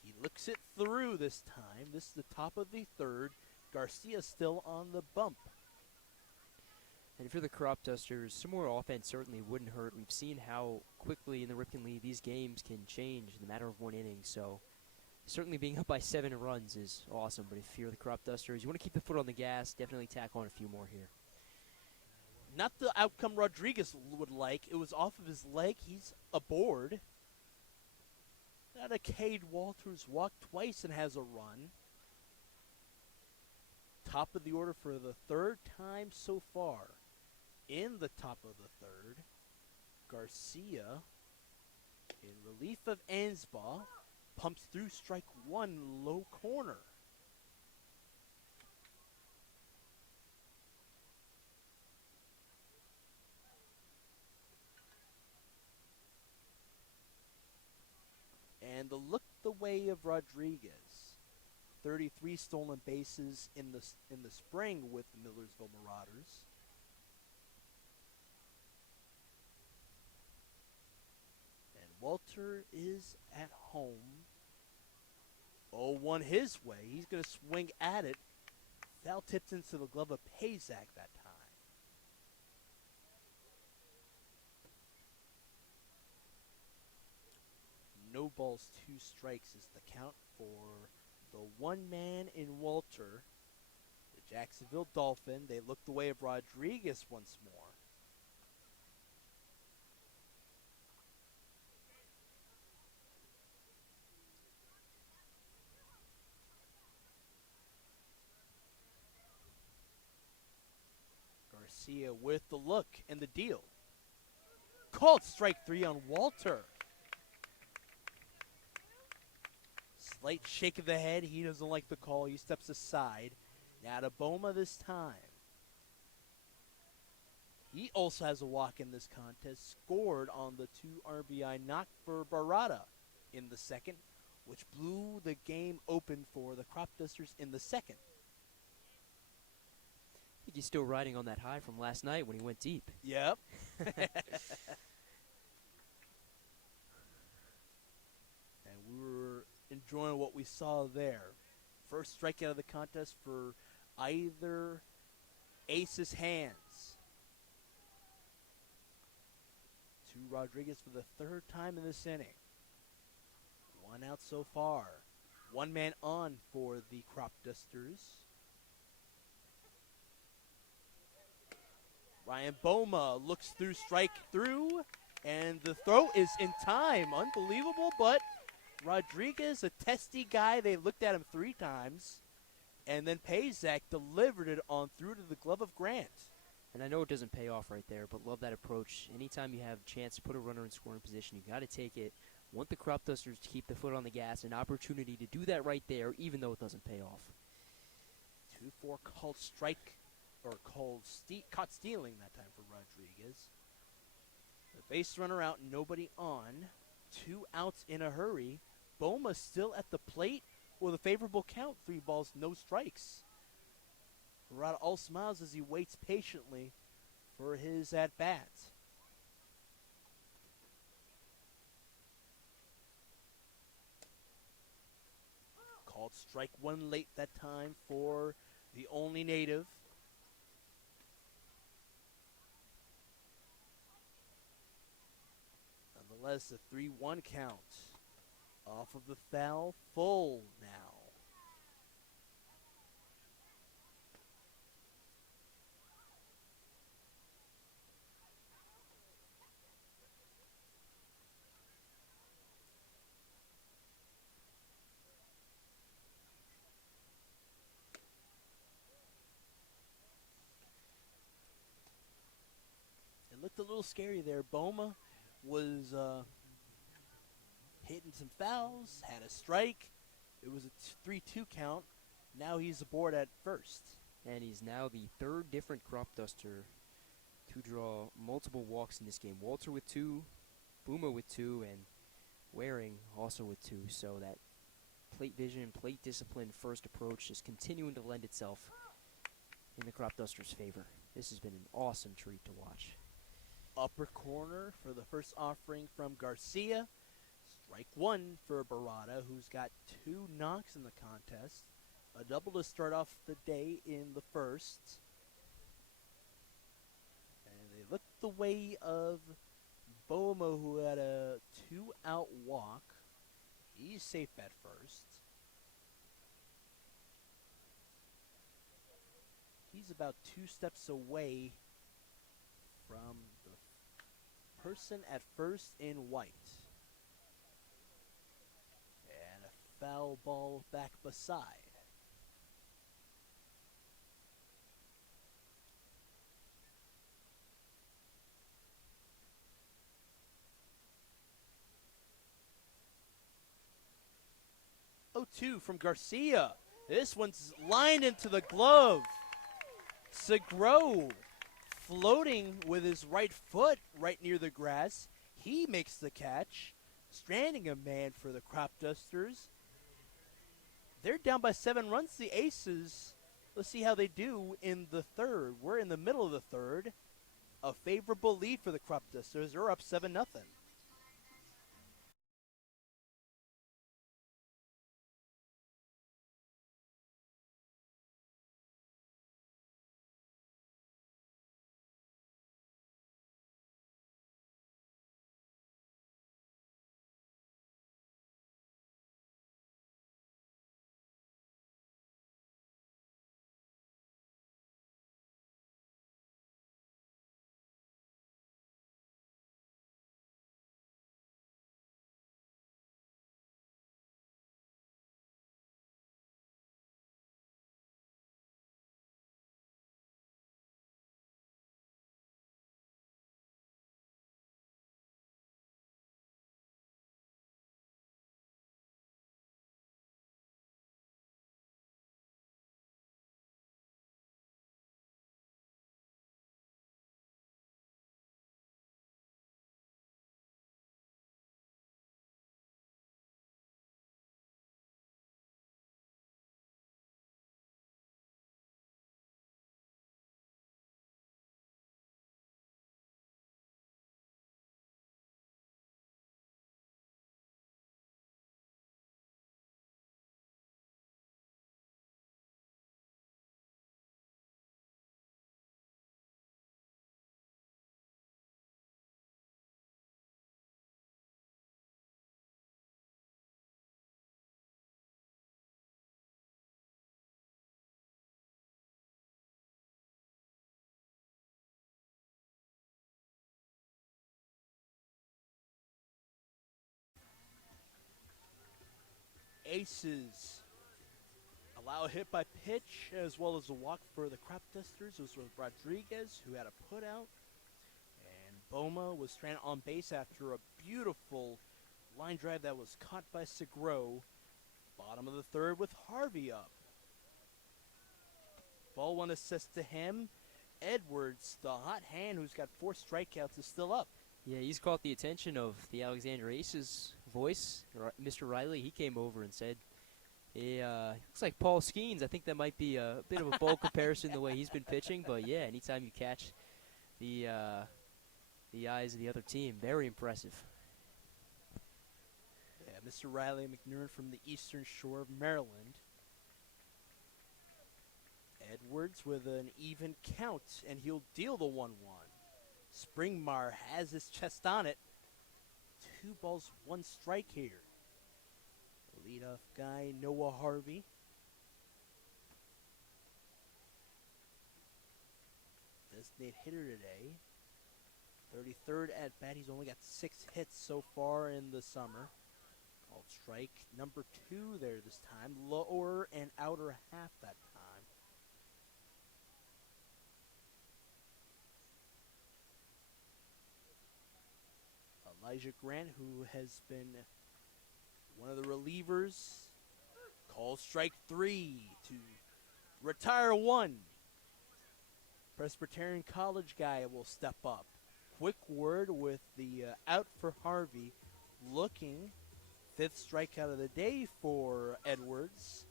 He looks it through this time. This is the top of the third. Garcia still on the bump. And for the Cropdusters, some more offense certainly wouldn't hurt. We've seen how quickly in the Ripken League these games can change in the matter of 1 inning. So certainly being up by 7 runs is awesome. But if you're the Cropdusters, you want to keep the foot on the gas, definitely tack on a few more here. Not the outcome Rodriguez would like. It was off of his leg. He's aboard. Now Cade Walters walked twice and has a run. Top of the order for the 3rd time so far. In the top of the 3rd, Garcia, in relief of Ansbaugh, pumps through strike 1, low corner. And the look the way of Rodriguez. 33 stolen bases in the spring with the Millersville Marauders. And Walter is at home. 0-1 his way. He's going to swing at it. Foul tips into the glove of Pazak that time. No balls, 2 strikes is the count for the one man in Walter. The Jacksonville Dolphin. They look the way of Rodriguez once more. Garcia with the look and the deal. Called strike 3 on Walter. Slight shake of the head. He doesn't like the call. He steps aside. Now to Boma this time. He also has a walk in this contest. Scored on the 2 RBI knock for Barada in the second, which blew the game open for the Cropdusters in the second. I think he's still riding on that high from last night when he went deep. Yep. And we were enjoying what we saw there. First strikeout of the contest for either Ace's hands. To Rodriguez for the 3rd time in this inning. 1 out so far. 1 man on for the Cropdusters. Ryan Boma looks through, strike through, and the throw is in time. Unbelievable, but Rodriguez, a testy guy. They looked at him 3 times, and then Pazak delivered it on through to the glove of Grant. And I know it doesn't pay off right there, but love that approach. Anytime you have a chance to put a runner in scoring position, you got to take it. Want the Cropdusters to keep the foot on the gas, an opportunity to do that right there, even though it doesn't pay off. 2-4 called strike, or caught stealing that time for Rodriguez. The base runner out, nobody on. 2 outs in a hurry. Boma still at the plate with a favorable count. 3 balls, no strikes. Murata all smiles as he waits patiently for his at-bat. Called strike 1 late that time for the Olney native. Nonetheless, a 3-1 count. Off of the foul, full now. It looked a little scary there. Boma was hitting some fouls, had a strike. It was a 3-2 count. Now he's aboard at first. And he's now the 3rd different Cropduster to draw multiple walks in this game. Walter with 2, Boomer with 2, and Waring also with 2. So that plate vision, plate discipline, first approach is continuing to lend itself in the Cropdusters' favor. This has been an awesome treat to watch. Upper corner for the first offering from Garcia. Strike 1 for Barada, who's got 2 knocks in the contest. A double to start off the day in the first. And they look the way of Boma, who had a 2-out walk. He's safe at first. He's about 2 steps away from the person at first in white. And a foul ball back beside. Oh, 2 from Garcia. This one's lined into the glove. Segro floating with his right foot right near the grass. He makes the catch, stranding a man for the Cropdusters. They're down by 7 runs, the Aces. Let's see how they do in the third. We're in the middle of the third. A favorable lead for the Cropdusters. They're up 7-0. Aces allow a hit by pitch as well as a walk for the Cropdusters. It was with Rodriguez, who had a putout. And Boma was stranded on base after a beautiful line drive that was caught by Segro. Bottom of the third with Harvey up. Ball 1 assist to him. Edwards, the hot hand who's got 4 strikeouts, is still up. Yeah, he's caught the attention of the Alexandria Aces voice, Mr. Riley. He came over and said, hey, looks like Paul Skeens. I think that might be a bit of a bold comparison the way he's been pitching. But, yeah, anytime you catch the eyes of the other team, very impressive. Yeah, Mr. Riley McNern from the Eastern Shore of Maryland. Edwards with an even count, and he'll deal the 1-1. Springmar has his chest on it. 2 balls, 1 strike here. Leadoff guy, Noah Harvey. Designated hitter today. 33rd at bat. He's only got 6 hits so far in the summer. Called strike number 2 there this time. Lower and outer half that time. Elijah Grant, who has been one of the relievers, calls strike 3 to retire 1. Presbyterian College guy will step up. Quick word with the out for Harvey. Looking. Fifth strikeout of the day for Edwards.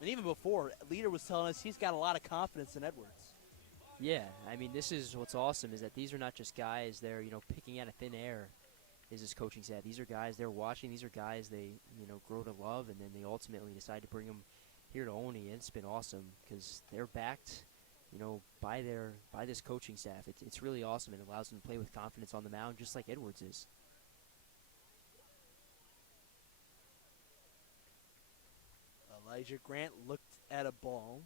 And even before, Leader was telling us he's got a lot of confidence in Edwards. Yeah, I mean, this is what's awesome is that these are not just guys they're, picking out of thin air is this coaching staff. These are guys they're watching. These are guys they, grow to love, and then they ultimately decide to bring them here to Olney, and it's been awesome because they're backed, by this coaching staff. It's really awesome. It allows them to play with confidence on the mound just like Edwards is. Elijah Grant looked at a ball.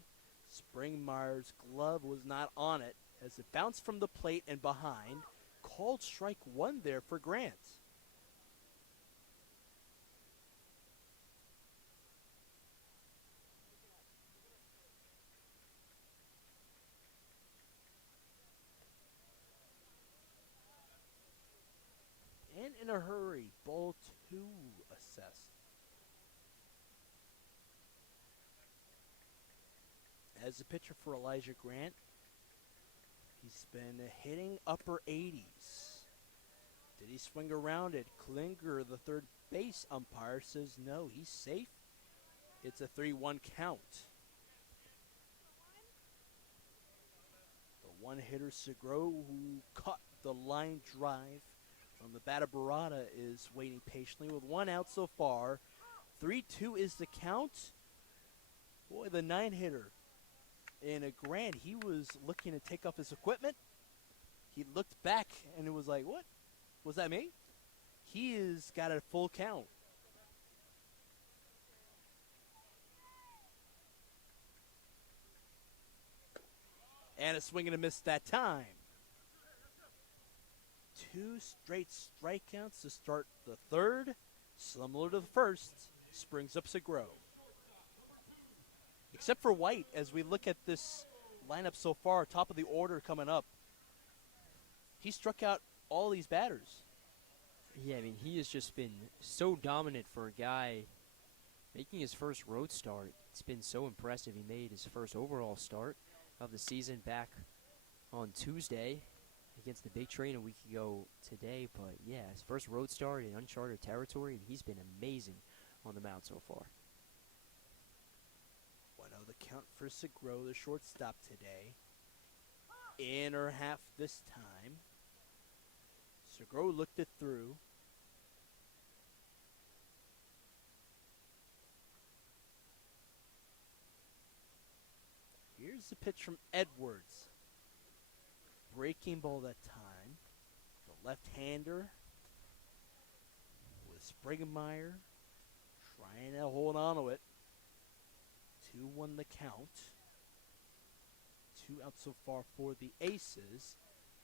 Springmeier's glove was not on it as it bounced from the plate and behind. Called strike one there for Grant. And in a hurry, ball two assessed. As a pitcher for Elijah Grant, he's been hitting upper 80s. Did he swing around it? Klinger, the third base umpire, says no, he's safe. It's a 3-1 count. The one-hitter Segro, who caught the line drive from the batter Barada, is waiting patiently with one out so far. 3-2 is the count. Boy, the nine-hitter in a Grant, he was looking to take off his equipment. He looked back and it was like, what? Was that me? He has got a full count. And a swing and a miss that time. Two straight strikeouts to start the third. Similar to the first, springs up Segro. Except for White, as we look at this lineup so far, top of the order coming up, he struck out all these batters. Yeah, I mean, he has just been so dominant for a guy making his first road start. It's been so impressive. He made his first overall start of the season back on Tuesday against the Big Train a week ago today. But, yeah, his first road start in uncharted territory, and he's been amazing on the mound so far. 1-0 the count for Segro, the shortstop today. Inner half this time. Segro looked it through. Here's the pitch from Edwards. Breaking ball that time. The left-hander with Springmeier trying to hold on to it. 2-1 the count. 2 out so far for the Aces.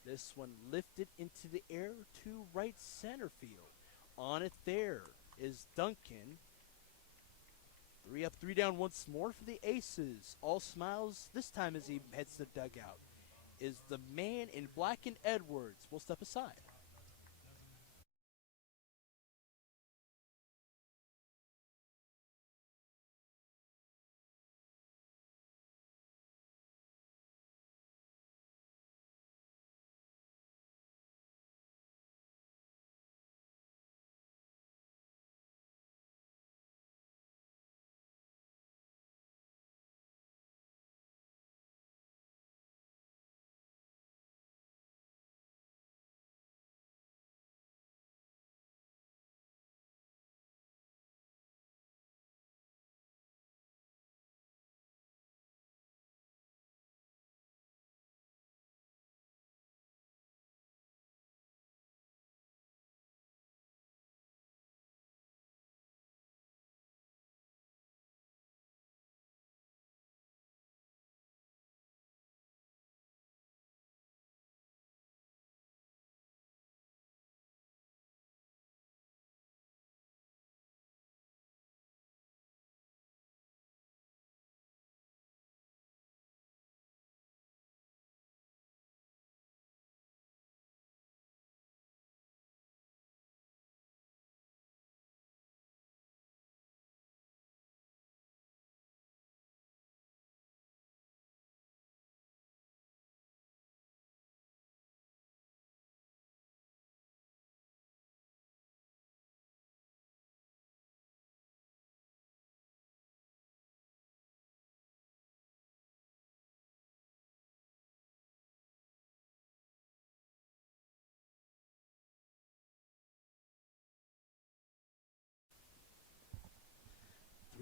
This one lifted into the air to right center field. On it there is Duncan. 3 up, 3 down once more for the Aces. All smiles this time as he heads to the dugout. Is the man in black and Edwards. Will step aside.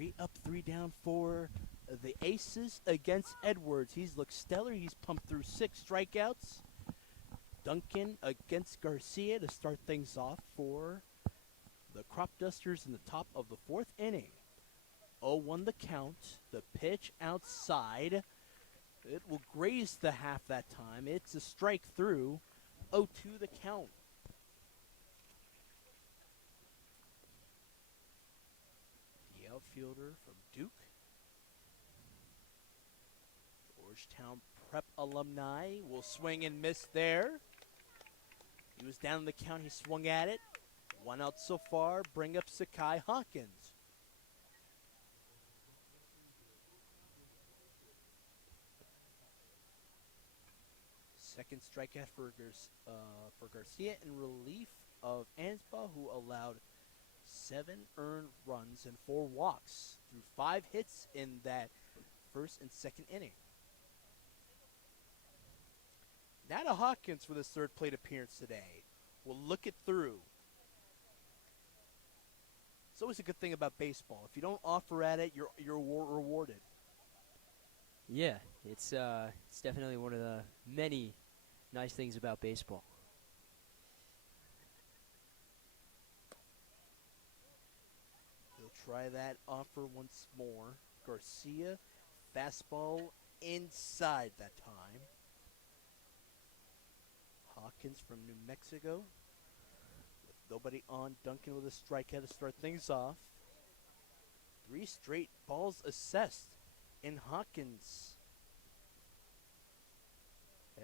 3 up, 3 down for the Aces against Edwards. He's looked stellar. He's pumped through 6 strikeouts. Duncan against Garcia to start things off for the Cropdusters in the top of the 4th inning. 0-1 the count. The pitch outside. It will graze the half that time. It's a strike through. 0-2 the count. The outfielder from Duke. Georgetown Prep alumni will swing and miss there. He was down in the count. He swung at it. 1 out so far. Bring up Sakai Hawkins. Second strikeout for Garcia in relief of Ansbaugh, who allowed 7 earned runs and 4 walks through 5 hits in that first and second inning. Now to Hawkins for this third plate appearance today. We'll look it through. It's always a good thing about baseball. If you don't offer at it, you're rewarded. Yeah, it's definitely one of the many nice things about baseball. He'll try that offer once more. Garcia, fastball inside that time. Hawkins from New Mexico. With nobody on, Duncan with a strikeout to start things off. 3 straight balls assessed in Hawkins.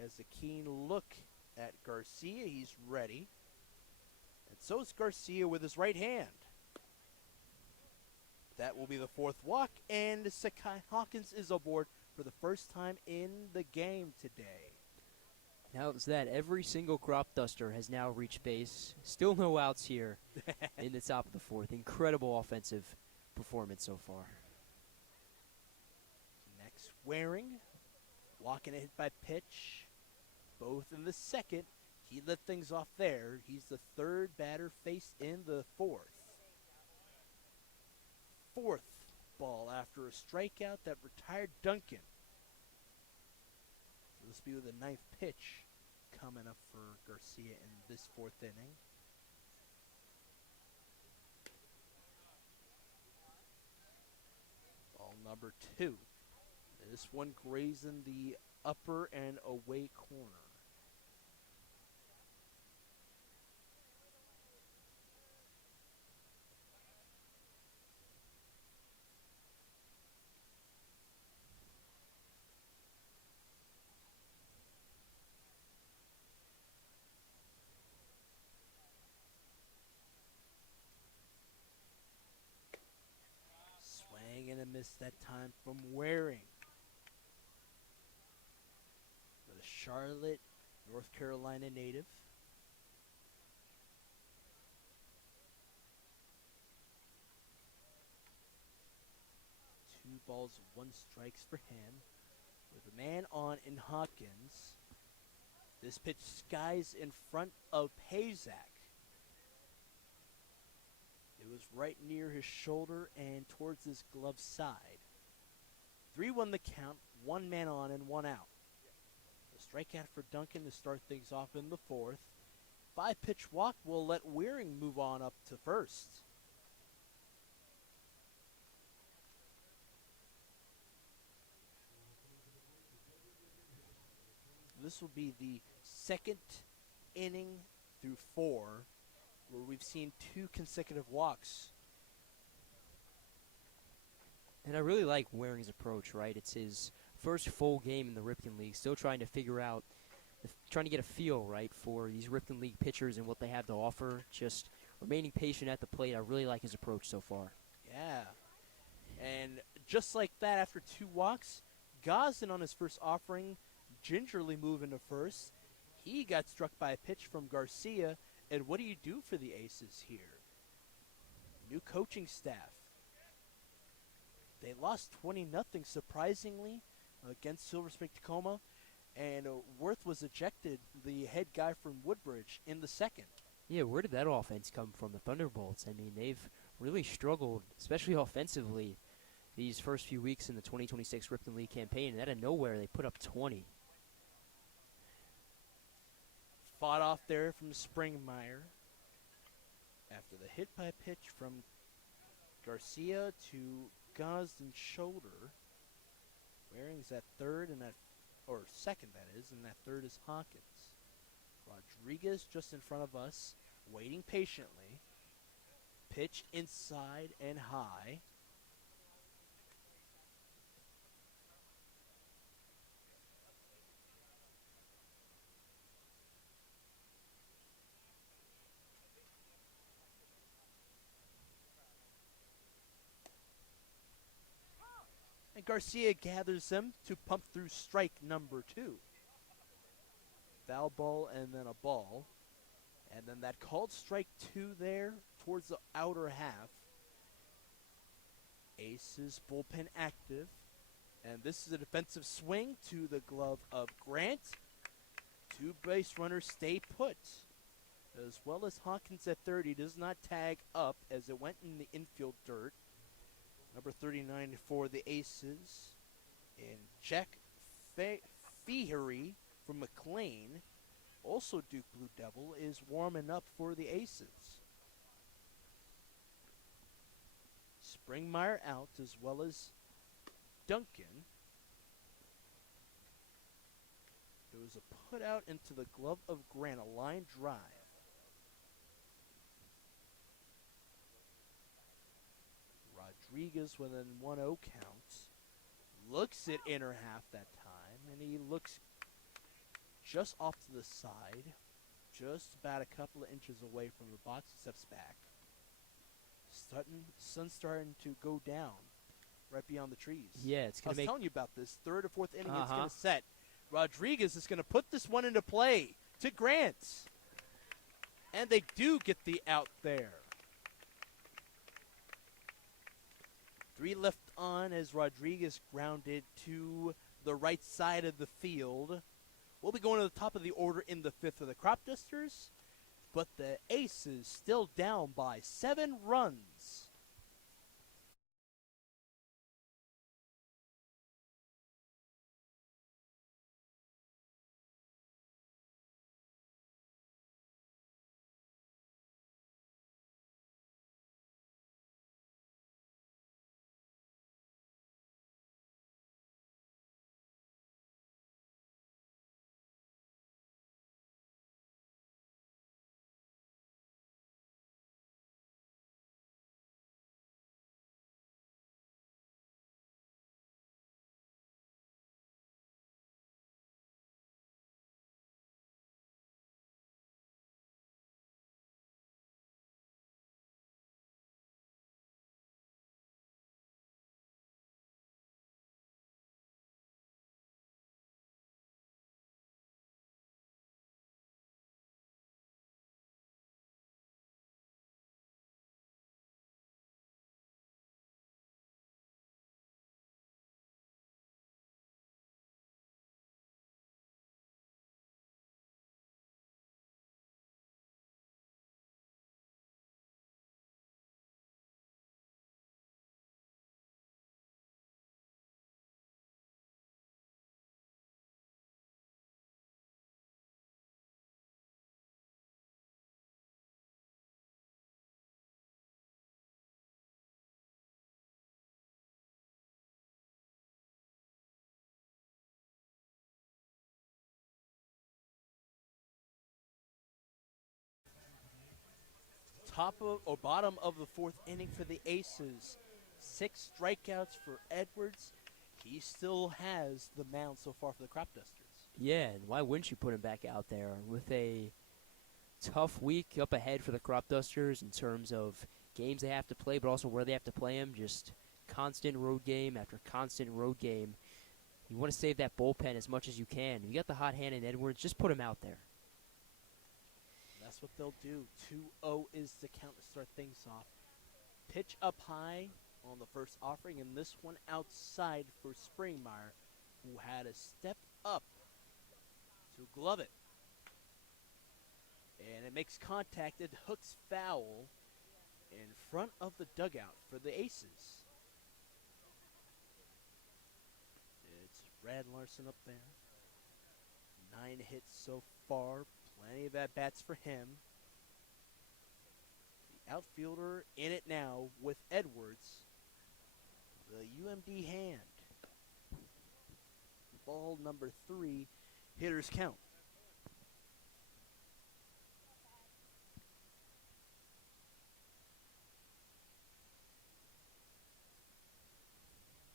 Has a keen look at Garcia. He's ready. And so is Garcia with his right hand. That will be the 4th walk, and Sakai Hawkins is aboard for the first time in the game today. Now it's that every single crop duster has now reached base. Still no outs here in the top of the 4th. Incredible offensive performance so far. Next, Waring. Walking a hit by pitch. Both in the second. He lit things off there. He's the 3rd batter faced in the 4th. 4th ball after a strikeout that retired Duncan. This will be the 9th pitch coming up for Garcia in this 4th inning. Ball number 2. This one grazing the upper and away corner. And a miss that time from Waring. The Charlotte, North Carolina native. 2 balls, 1 strikes for him. With a man on in Hawkins. This pitch skies in front of Pazak. It was right near his shoulder and towards his glove side. 3-1 the count, 1 man on and 1 out. The strikeout for Duncan to start things off in the 4th. 5-pitch walk will let Waring move on up to first. This will be the 2nd inning through 4 where we've seen 2 consecutive walks. And I really like Waring's approach, right? It's his first full game in the Ripken League, still trying to figure out, trying to get a feel, right, for these Ripken League pitchers and what they have to offer. Just remaining patient at the plate. I really like his approach so far. Yeah. And just like that, after 2 walks, Gosden on his first offering, gingerly moving to first. He got struck by a pitch from Garcia. And what do you do for the Aces here? New coaching staff. They lost 20-0 surprisingly against Silver Spring Tacoma, and Worth was ejected, the head guy from Woodbridge, in the 2nd. Yeah, where did that offense come from, the Thunderbolts? I mean, they've really struggled, especially offensively, these first few weeks in the 2026 Ripton League campaign, and out of nowhere they put up 20. Fought off there from Springmeyer after the hit by pitch from Garcia to Gosden shoulder. Waring's at third and or second that is, and that third is Hawkins. Rodriguez just in front of us, waiting patiently. Pitch inside and high. And Garcia gathers them to pump through strike number 2. Foul ball and then a ball. And then that called strike 2 there towards the outer half. Aces bullpen active. And this is a defensive swing to the glove of Grant. 2 base runners stay put. As well as Hawkins at third. He does not tag up as it went in the infield dirt. Number 39 for the Aces. And Jack Feehery from McLean, also Duke Blue Devil, is warming up for the Aces. Springmeyer out as well as Duncan. There was a put out into the glove of Grant, a line drive. Rodriguez with a 1-0 count. Looks at inner half that time, and he looks just off to the side, just about a couple of inches away from the box, steps back. Sun's starting to go down right beyond the trees. Yeah, it's going to I was make... telling you about this. Third or fourth inning, it's going to set. Rodriguez is going to put this one into play to Grant. And they do get the out there. 3 left on as Rodriguez grounded to the right side of the field. We'll be going to the top of the order in the 5th for the Cropdusters, but the Aces still down by 7 runs. Top of or bottom of the 4th inning for the Aces. 6 strikeouts for Edwards. He still has the mound so far for the Cropdusters. Yeah, and why wouldn't you put him back out there with a tough week up ahead for the Cropdusters in terms of games they have to play, but also where they have to play them. Just constant road game after constant road game. You want to save that bullpen as much as you can. You got the hot hand in Edwards, just put him out there. That's what they'll do. 2-0 is the count to start things off. Pitch up high on the first offering, and this one outside for Springmeyer, who had to step up to glove it. And it makes contact. It hooks foul in front of the dugout for the Aces. Brad Larson up there. 9 hits so far. Plenty of at-bats for him. The outfielder in it now with Edwards. The UMD hand. Ball number 3. Hitters count.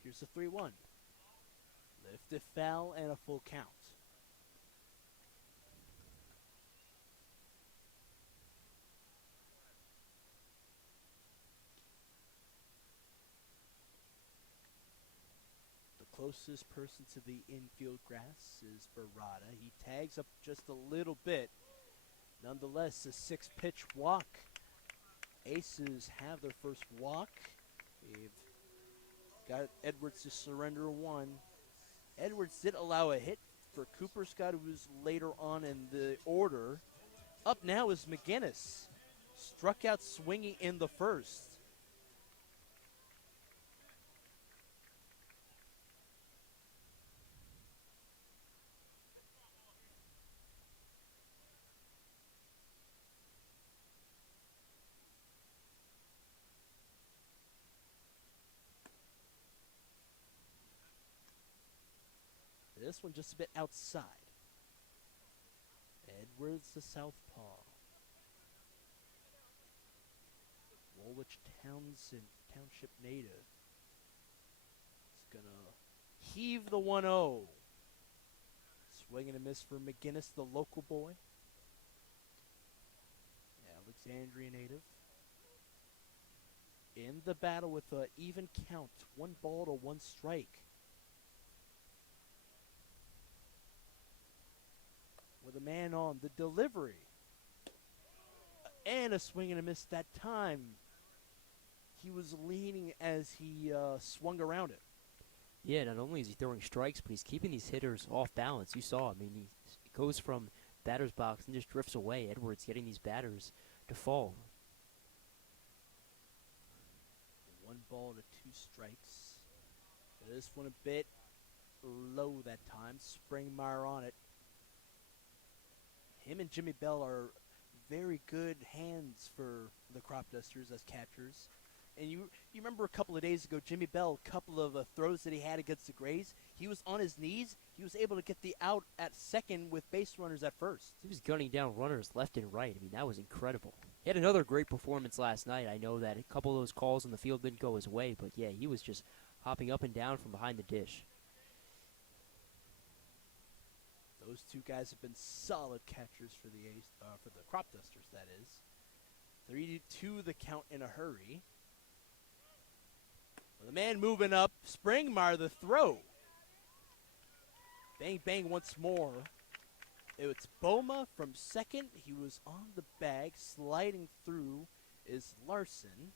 Here's the 3-1. Lifted foul and a full count. The closest person to the infield grass is Barada. He tags up just a little bit. Nonetheless, a 6-pitch walk. Aces have their first walk. They've got Edwards to surrender 1. Edwards did allow a hit for Cooper Scott, who was later on in the order. Up now is McGinnis. Struck out swinging in the first. This one just a bit outside. Edwards, the southpaw. Woolwich Township native. It's going to heave the 1-0. Swing and a miss for McGinnis, the local boy. Alexandria native. In the battle with an even count. 1 ball to 1 strike. With a man on the delivery. And a swing and a miss that time. He was leaning as he swung around it. Yeah, not only is he throwing strikes, but he's keeping these hitters off balance. You saw, I mean, he goes from batter's box and just drifts away. Edwards getting these batters to fall. 1 ball to 2 strikes. This one a bit low that time. Springmeyer on it. Him and Jimmy Bell are very good hands for the Cropdusters as catchers. And you remember a couple of days ago, Jimmy Bell, a couple of throws that he had against the Grays, he was on his knees. He was able to get the out at second with base runners at first. He was gunning down runners left and right. I mean, that was incredible. He had another great performance last night. I know that a couple of those calls on the field didn't go his way, but yeah, he was just hopping up and down from behind the dish. Those 2 guys have been solid catchers for the Cropdusters, that is. 3-2 the count in a hurry. Well, the man moving up, Springmeyer the throw. Bang, bang once more. It's Boma from second. He was on the bag. Sliding through is Larson.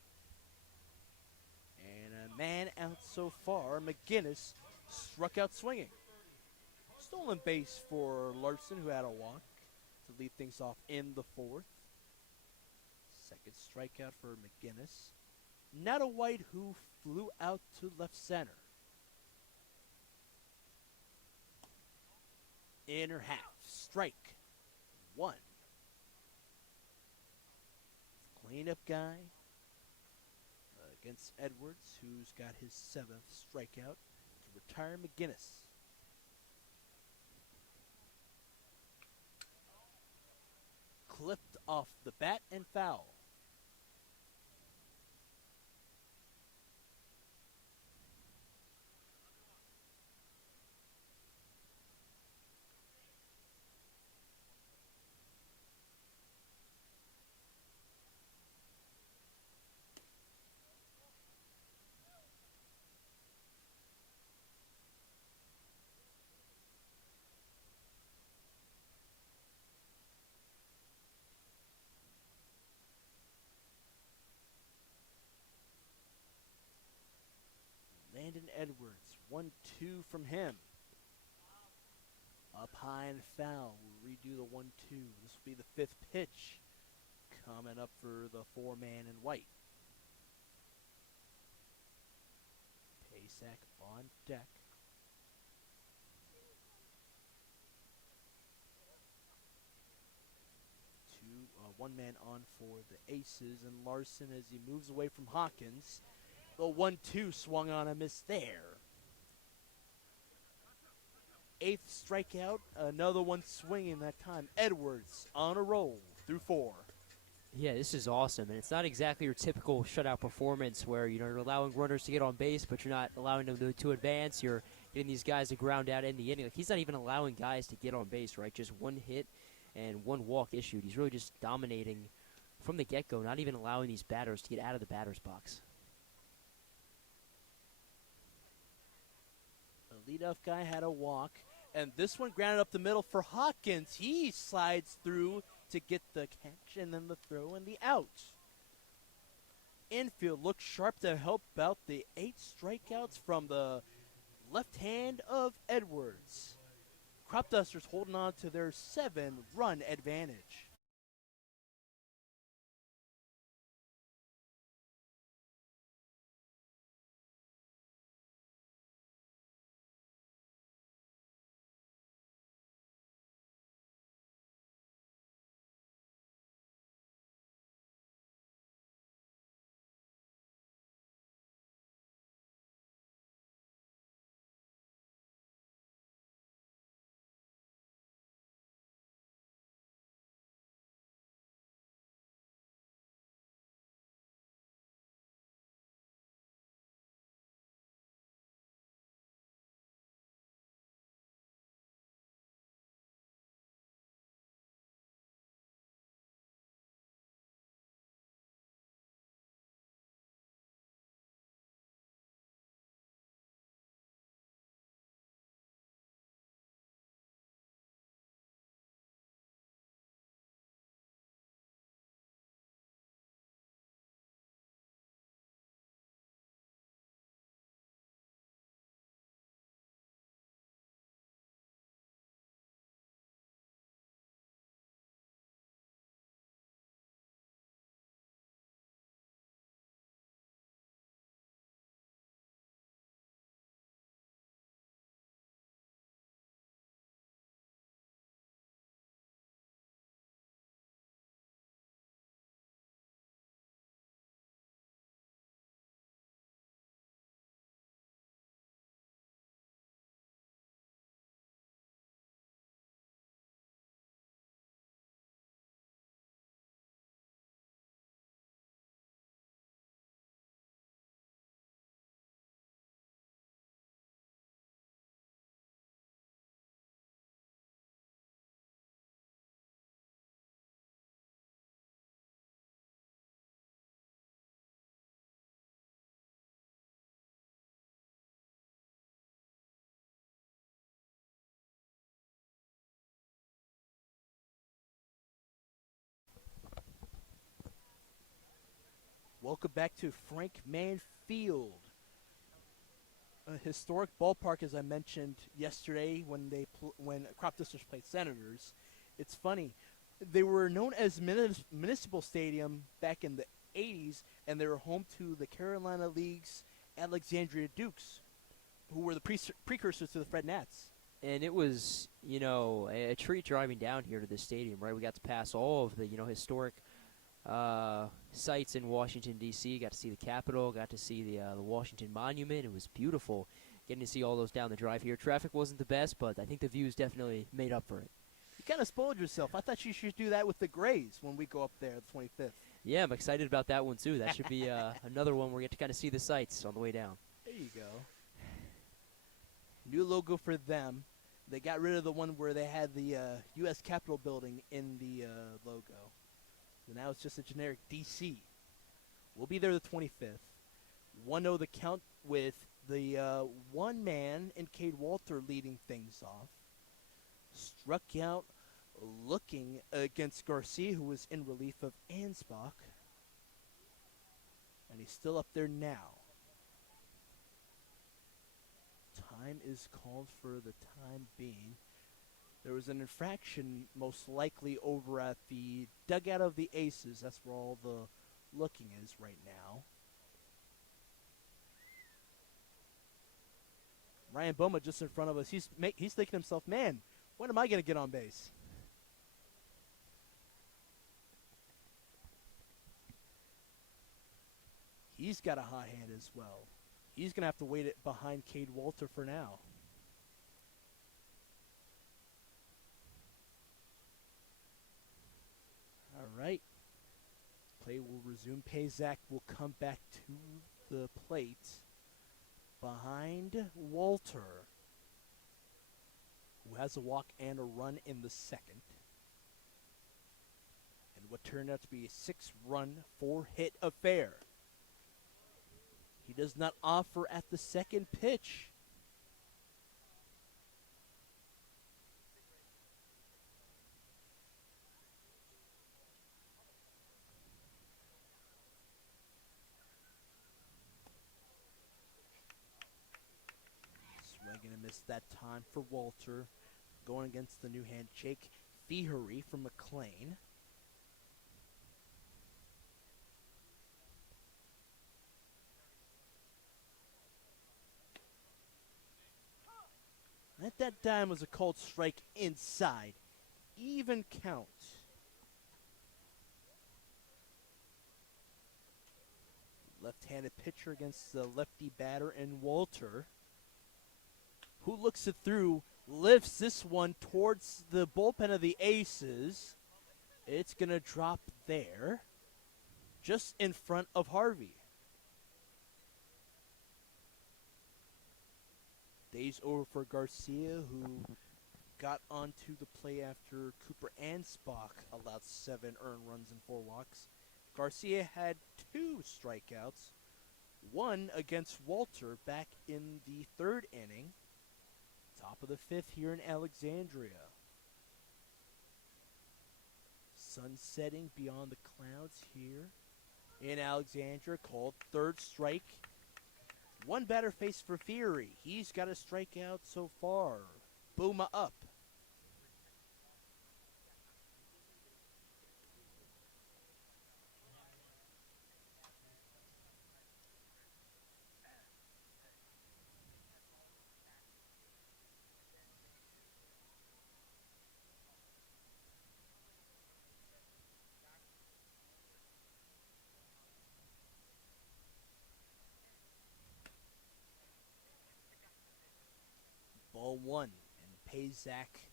And a man out so far. McGinnis struck out swinging. Stolen base for Larson, who had a walk to lead things off in the 4th. Second strikeout for McGinnis. Netta White, who flew out to left center. Inner half. Strike 1. Cleanup guy against Edwards, who's got his 7th strikeout to retire McGinnis. Clipped off the bat and foul. Landon Edwards, 1-2 from him. Up high and foul. We'll redo the 1-2. This will be the 5th pitch. Coming up for the 4-man in white. Paysack on deck. one man on for the Aces, and Larson, as he moves away from Hawkins, the 1-2 swung on a miss there. 8th strikeout, another one swinging that time. Edwards on a roll through 4. Yeah, this is awesome, and it's not exactly your typical shutout performance where you're allowing runners to get on base, but you're not allowing them to advance. You're getting these guys to ground out in the inning. Like, he's not even allowing guys to get on base, right? Just one hit and one walk issued. He's really just dominating from the get-go, not even allowing these batters to get out of the batter's box. The leadoff guy had a walk, and this one grounded up the middle for Hawkins. He slides through to get the catch, and then the throw and the out. Infield looks sharp to help out the 8 strikeouts from the left hand of Edwards. Cropdusters holding on to their 7-run advantage. Welcome back to Frank Mann Field, a historic ballpark, as I mentioned yesterday when Cropdusters played Senators. It's funny, they were known as Municipal Stadium back in the 80s, and they were home to the Carolina League's Alexandria Dukes, who were the precursors to the Fred Nats. And it was, a treat driving down here to this stadium, right? We got to pass all of the, historic sites in Washington, D.C. Got to see the Capitol, got to see the Washington Monument. It was beautiful getting to see all those down the drive here. Traffic wasn't the best, but I think the views definitely made up for it. You kind of spoiled yourself. I thought you should do that with the Grays when we go up there the 25th. Yeah, I'm excited about that one, too. That should be another one where we get to kind of see the sights on the way down. There you go. New logo for them. They got rid of the one where they had the U.S. Capitol building in the logo. So now it's just a generic DC. We'll be there the 25th. 1-0 the count with the one man and Cade Walter leading things off. Struck out looking against Garcia, who was in relief of Ansbach. And he's still up there now. Time is called for the time being. There was an infraction most likely over at the dugout of the Aces. That's where all the looking is right now. Ryan Boma just in front of us. He's thinking to himself, man, when am I going to get on base? He's got a hot hand as well. He's going to have to wait it behind Cade Walter for now. All right. Play will resume. Pazak will come back to the plate behind Walter, who has a walk and a run in the second. And what turned out to be a 6-run, 4-hit affair. He does not offer at the second pitch. Swing and a miss that time for Walter. Going against the new hand, Jake Feehery from McLean. At that time was a called strike inside. Even count. Left-handed pitcher against the lefty batter in Walter, who looks it through, lifts this one towards the bullpen of the Aces. It's going to drop there, just in front of Harvey. Days over for Garcia, who got onto the play after Cooper and Spock allowed 7 earned runs and 4 walks. Garcia had 2 strikeouts, one against Walter back in the 3rd inning. Top of the 5th here in Alexandria. Sun setting beyond the clouds here in Alexandria, called 3rd strike. One batter face for Fury. He's got a strikeout so far. Booma up. Ball 1, and Pazak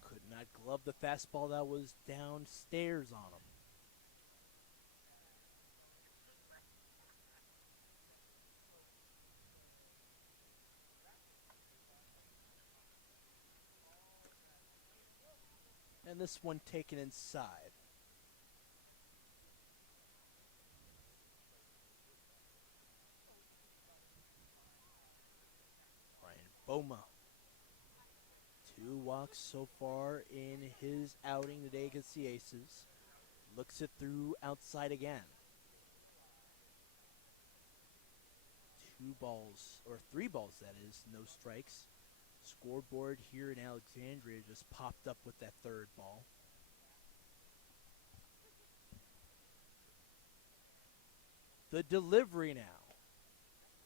could not glove the fastball that was downstairs on him. And this one taken inside. Boma. 2 walks so far in his outing today against the Aces. Looks it through outside again. 2 balls, or 3 balls that is, no strikes. Scoreboard here in Alexandria just popped up with that 3rd ball. The delivery now.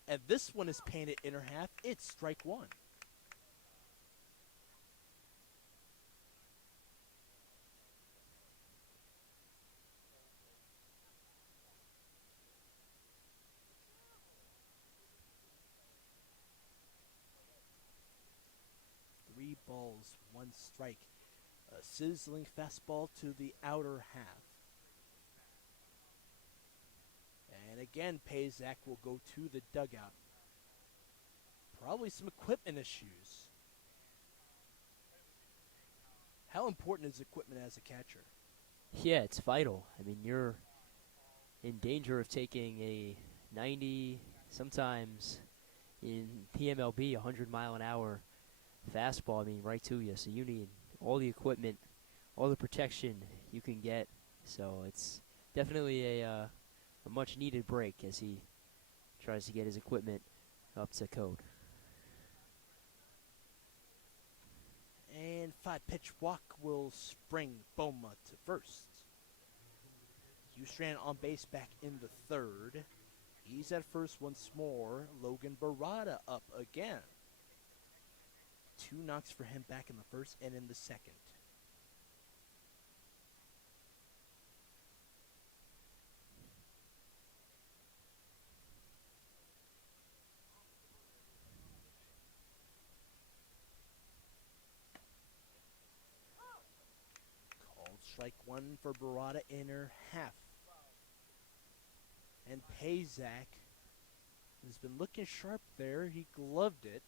And this one is painted inner half. It's strike 1. Three balls, 1 strike. A sizzling fastball to the outer half. And again, Pazak will go to the dugout. Probably some equipment issues. How important is equipment as a catcher? Yeah, it's vital. I mean, you're in danger of taking a 90, sometimes in PMLB, 100-mile-an-hour fastball, I mean, right to you. So you need all the equipment, all the protection you can get. So it's definitely a much-needed break as he tries to get his equipment up to code. And 5-pitch walk will spring Boma to first. Hugh on base back in the 3rd. He's at first once more. Logan Barada up again. 2 knocks for him back in the 1st and in the 2nd. Strike one for Barada, inner half. And Pazak has been looking sharp there. He gloved it.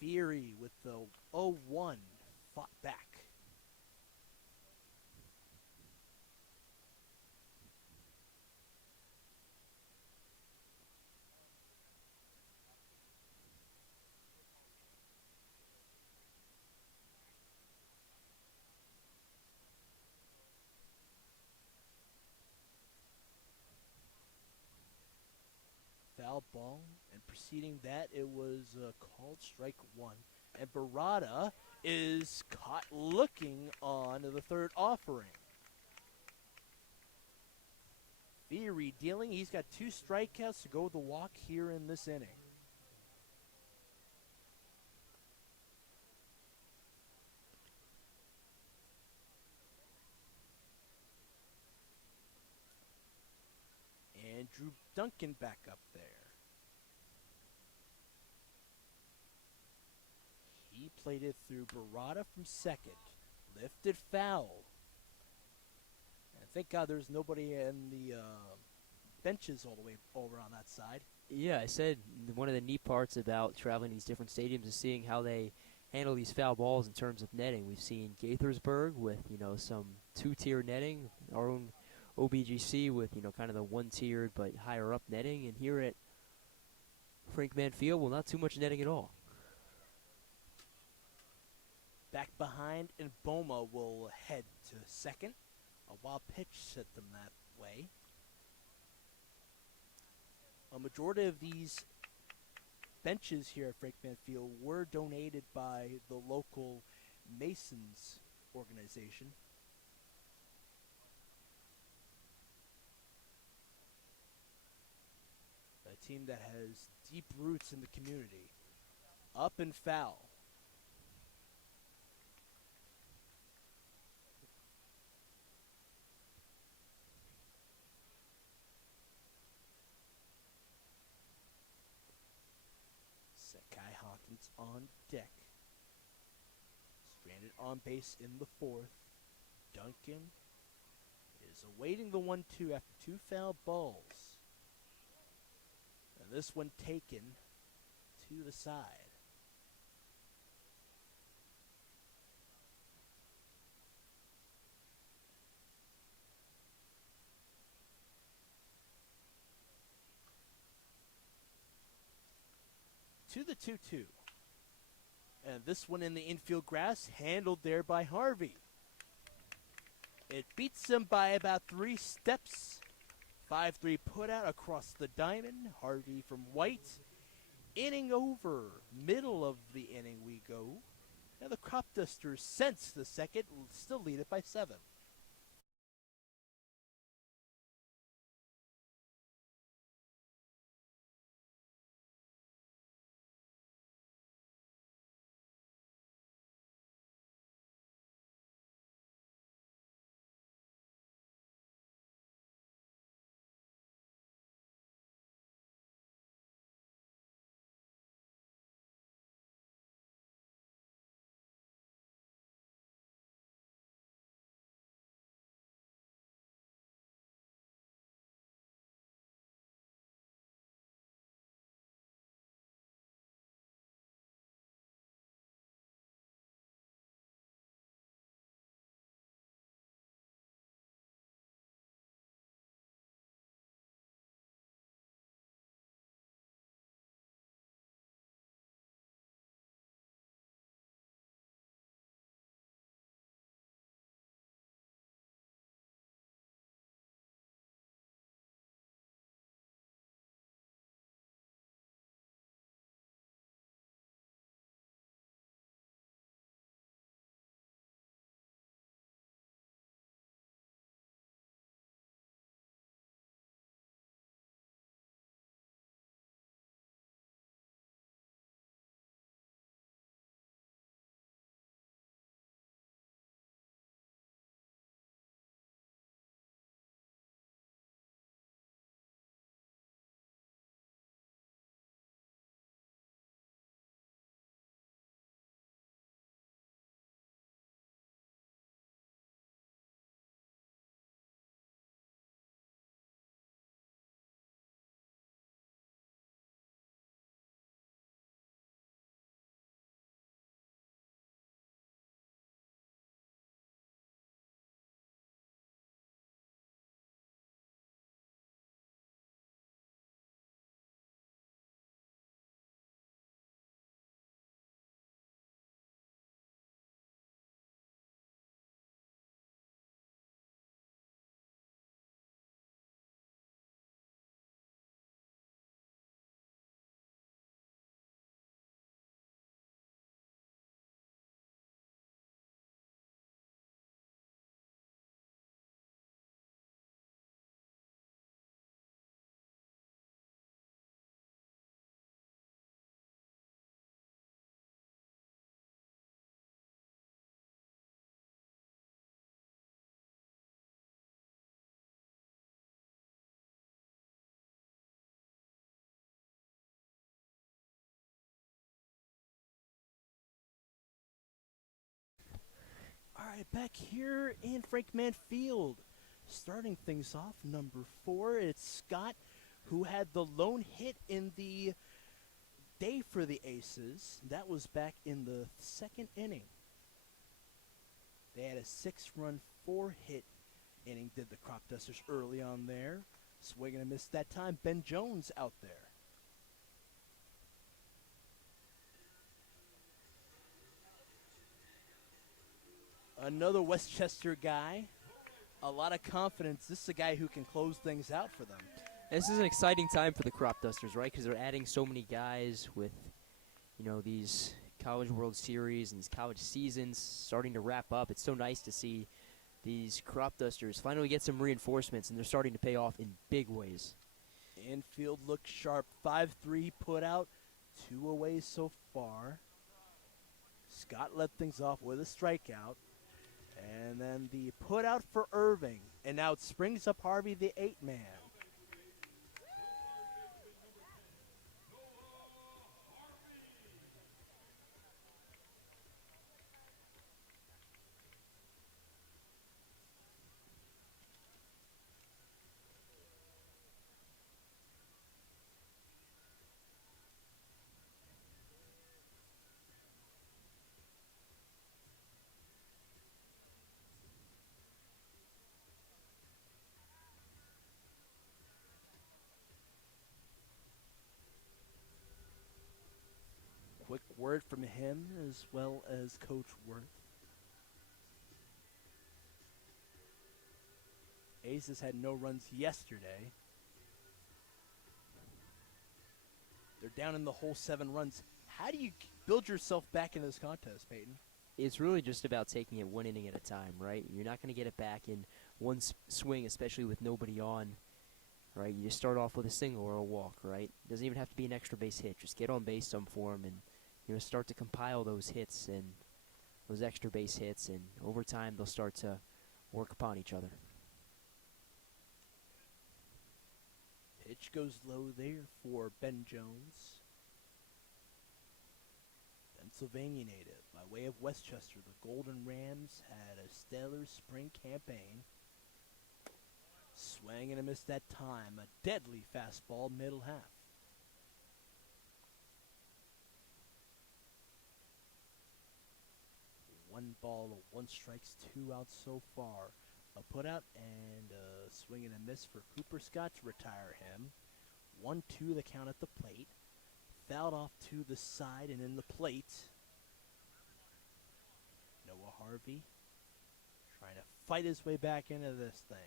Fury with the 0-1 fought back. Foul ball, and preceding that, it was called strike one. And Barada is caught looking on the third offering. Fury dealing. He's got 2 strikeouts to go with the walk here in this inning. Andrew Duncan back up there. He played it through Barada from second. Lifted foul. And thank God there's nobody in the benches all the way over on that side. Yeah, I said one of the neat parts about traveling these different stadiums is seeing how they handle these foul balls in terms of netting. We've seen Gaithersburg with, some 2-tier netting, our own OBGC with, kind of the 1-tiered but higher up netting, and here at Frank Mann Field, well, not too much netting at all. Back behind, and Boma will head to second. A wild pitch set them that way. A majority of these benches here at Frank Mann Field were donated by the local Masons organization. A team that has deep roots in the community. Up and foul. Sakai Hawkins on deck. Stranded on base in the fourth. Duncan is awaiting the 1-2 after 2 foul balls. And this one taken to the side. To the 2-2. And this one in the infield grass, handled there by Harvey. It beats him by about 3 steps. 5-3 put out across the diamond. Harvey from White. Inning over. Middle of the inning we go. Now the Cropdusters sense the second, still lead it by 7. right, back here in Frank Field. Starting things off, number 4, it's Scott, who had the lone hit in the day for the Aces. That was back in the second inning. They had a 6-run, 4-hit inning, did the Cropdusters early on there. Swing and a miss that time. Ben Jones out there. Another Westchester guy. A lot of confidence. This is a guy who can close things out for them. This is an exciting time for the Cropdusters, right? Because they're adding so many guys with, these College World Series and these college seasons starting to wrap up. It's so nice to see these Cropdusters finally get some reinforcements, and they're starting to pay off in big ways. Infield looks sharp. 5-3 put out. 2 away so far. Scott led things off with a strikeout. And then the put out for Irving. And now it springs up Harvey, the 8-man. Quick word from him as well as Coach Worth. Aces had no runs yesterday. They're down in the whole 7 runs. How do you build yourself back into this contest, Peyton? It's really just about taking it 1 inning at a time, right? You're not going to get it back in one swing, especially with nobody on, right? You just start off with a single or a walk, right? It doesn't even have to be an extra base hit. Just get on base some form and start to compile those hits and those extra base hits, and over time they'll start to work upon each other. Pitch goes low there for Ben Jones. Pennsylvania native. By way of Westchester, the Golden Rams had a stellar spring campaign. Swing and a miss that time. A deadly fastball middle half. 1 ball, 1 strikes, 2 outs so far. A put out and a swing and a miss for Cooper Scott to retire him. 1-2 the count at the plate. Fouled off to the side and in the plate. Noah Harvey trying to fight his way back into this thing.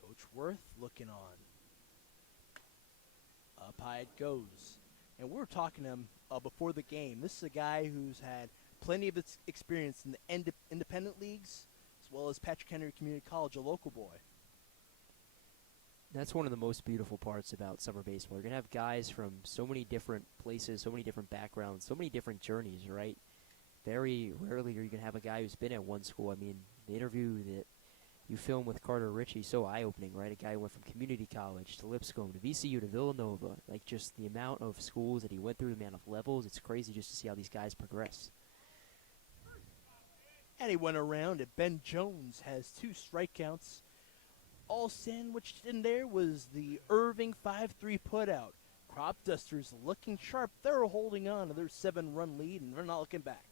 Coach Worth looking on. Up high it goes. And we were talking to him before the game. This is a guy who's had plenty of experience in the independent leagues, as well as Patrick Henry Community College, a local boy. That's one of the most beautiful parts about summer baseball. You're going to have guys from so many different places, so many different backgrounds, so many different journeys, right? Very rarely are you going to have a guy who's been at one school. I mean, the interview that you film with Carter Ritchie, so eye-opening, right? A guy who went from community college to Lipscomb to VCU to Villanova. Like, just the amount of schools that he went through, the amount of levels, it's crazy just to see how these guys progress. And he went around, and Ben Jones has 2 strikeouts. All sandwiched in there was the Irving 5-3 putout. Cropdusters looking sharp. They're holding on to their 7-run lead, and they're not looking back.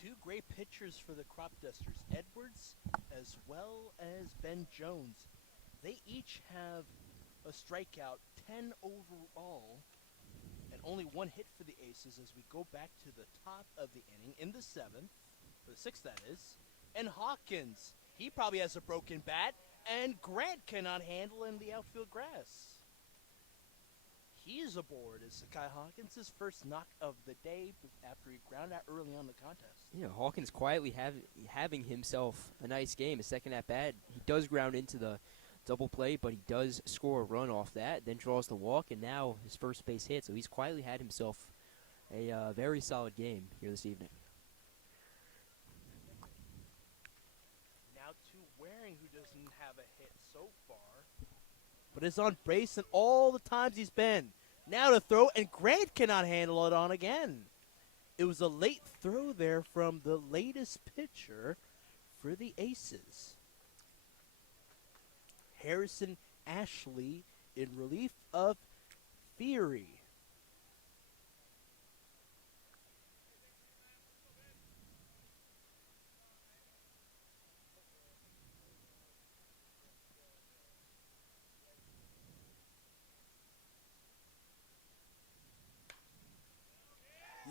Two great pitchers for the Cropdusters, Edwards as well as Ben Jones. They each have a strikeout, 10 overall, and only one hit for the Aces as we go back to the top of the inning in the seventh, or the sixth that is. And Hawkins, he probably has a broken bat, and Grant cannot handle in the outfield grass. He's aboard as Sakai Hawkins' first knock of the day after he grounded out early on in the contest. Yeah, Hawkins quietly having himself a nice game. His second at bat, he does ground into the double play, but he does score a run off that, then draws the walk, and now his first base hit. So he's quietly had himself a very solid game here this evening. Now to Waring, who doesn't have a hit so far, but is on base in all the times he's been. Now to throw, and Grant cannot handle it on again. It was a late throw there from the latest pitcher for the Aces. Harrison Ashley in relief of Fury.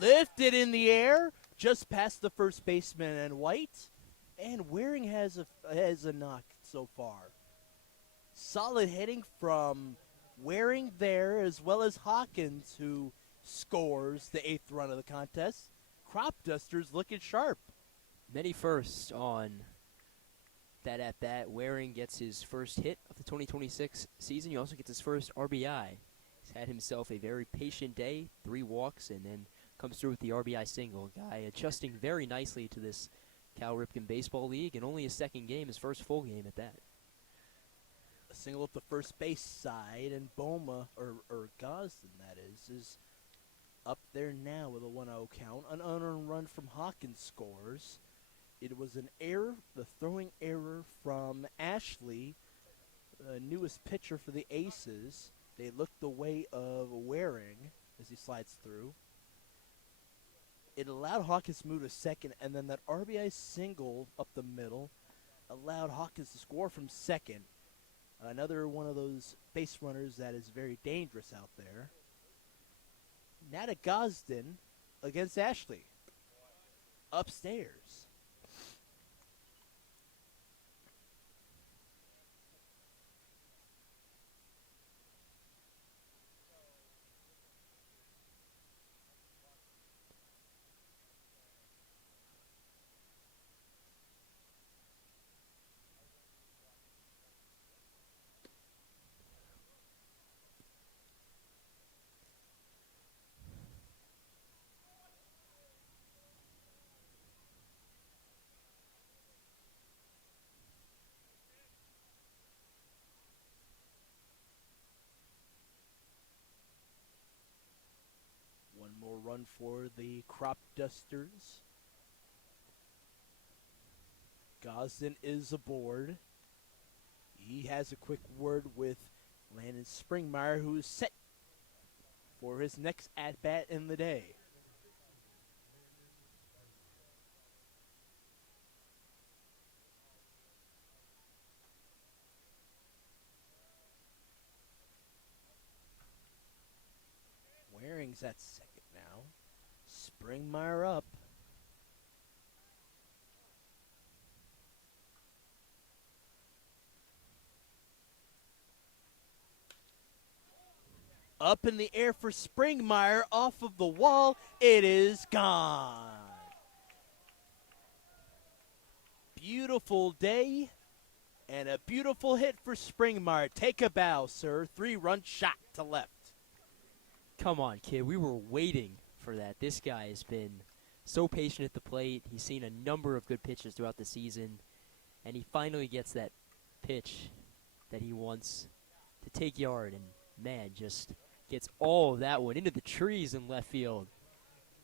Lifted in the air, just past the first baseman and White, and Waring has a knock so far. Solid hitting from Waring there, as well as Hawkins, who scores the 8th run of the contest. Cropdusters looking sharp. Many firsts on that at-bat. Waring gets his first hit of the 2026 season. He also gets his first RBI. He's had himself a very patient day, 3 walks, and then comes through with the RBI single. Guy adjusting very nicely to this Cal Ripken Baseball League, and only his second game, his first full game at that. A single up the first base side, and Boma, or Gosden that is up there now with a 1-0 count. An unearned run from Hawkins scores. It was an error, the throwing error from Ashley, newest pitcher for the Aces. They looked the way of Waring as he slides through. It allowed Hawkins to move to second, and then that RBI single up the middle allowed Hawkins to score from second. Another one of those base runners that is very dangerous out there. Now to Gosden against Ashley. Upstairs. One more run for the Cropdusters. Gosden is aboard. He has a quick word with Landon Springmeyer, who is set for his next at-bat in the day. Waring's at second now. Springmeyer up. Up in the air for Springmeyer, off of the wall. It is gone. Beautiful day and a beautiful hit for Springmeyer. Take a bow, sir. 3-run shot to left. Come on, kid. We were waiting for that. This guy has been so patient at the plate. He's seen a number of good pitches throughout the season, and he finally gets that pitch that he wants to take yard, and, man, just gets all of that one into the trees in left field.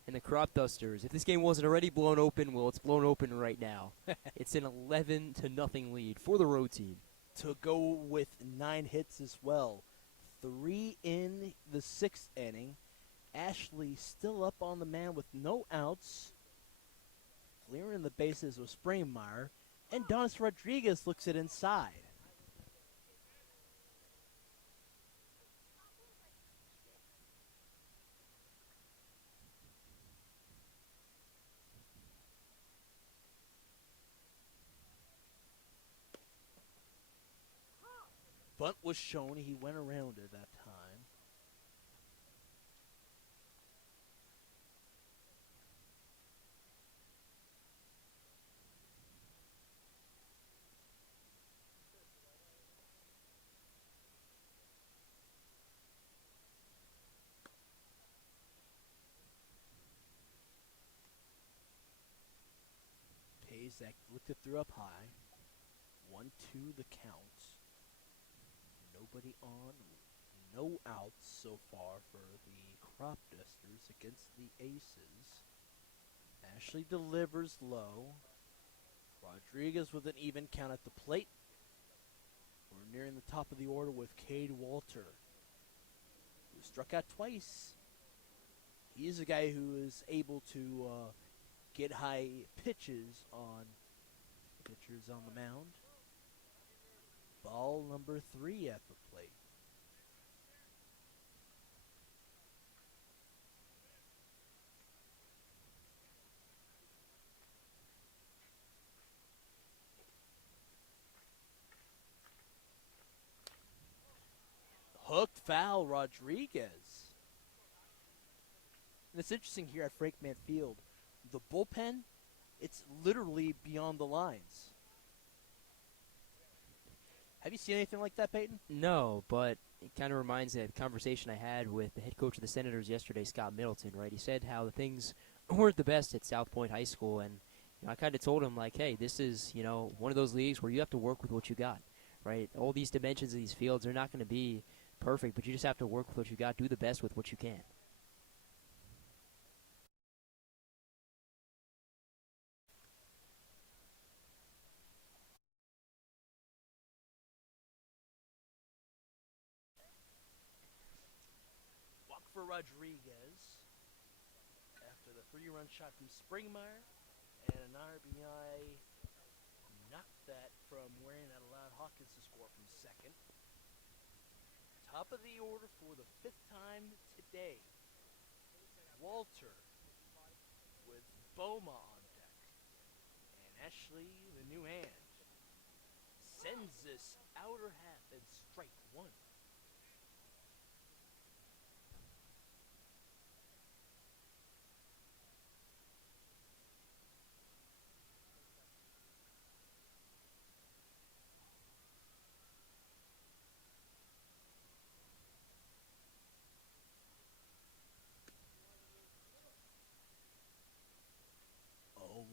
And the Cropdusters, if this game wasn't already blown open, well, it's blown open right now. It's an 11-0 lead for the road team. To go with 9 hits as well. 3 in the 6th inning. Ashley still up on the man with no outs. Clearing the bases with Springmeyer, and Donis Rodriguez looks it inside. Bunt was shown. He went around it that time. Pazak looked it through up high. 1-2 the count. Nobody on. No outs so far for the Cropdusters against the Aces. Ashley delivers low. Rodriguez with an even count at the plate. We're nearing the top of the order with Cade Walter, who struck out twice. He's a guy who is able to get high pitches on pitchers on the mound. Ball number 3 at the plate. Hooked foul, Rodriguez. And it's interesting here at Frankman Field. The bullpen, it's literally beyond the lines. Have you seen anything like that, Peyton? No, but it kind of reminds me of the conversation I had with the head coach of the Senators yesterday, Scott Middleton, right? He said how the things weren't the best at South Point High School, and I kind of told him, like, hey, this is, one of those leagues where you have to work with what you got, right? All these dimensions of these fields are not going to be perfect, but you just have to work with what you got, do the best with what you can. Walk for Rodriguez after the 3-run shot from Springmeyer, and an RBI knocked that from wherein that allowed Hawkins to score from second. Top of the order for the 5th time today. Walter with Boma on deck. And Ashley, the new hand, sends this outer half and strike 1.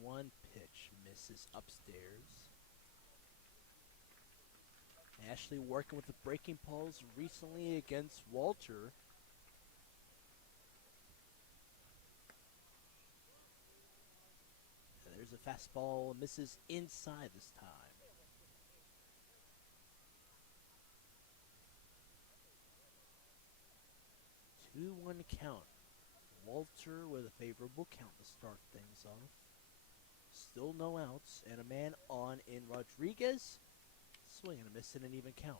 One pitch misses upstairs. Ashley working with the breaking balls recently against Walter. And there's a fastball, misses inside this time. 2-1 count. Walter with a favorable count to start things off. Still no outs, and a man on in Rodriguez. Swing and a miss in an even count.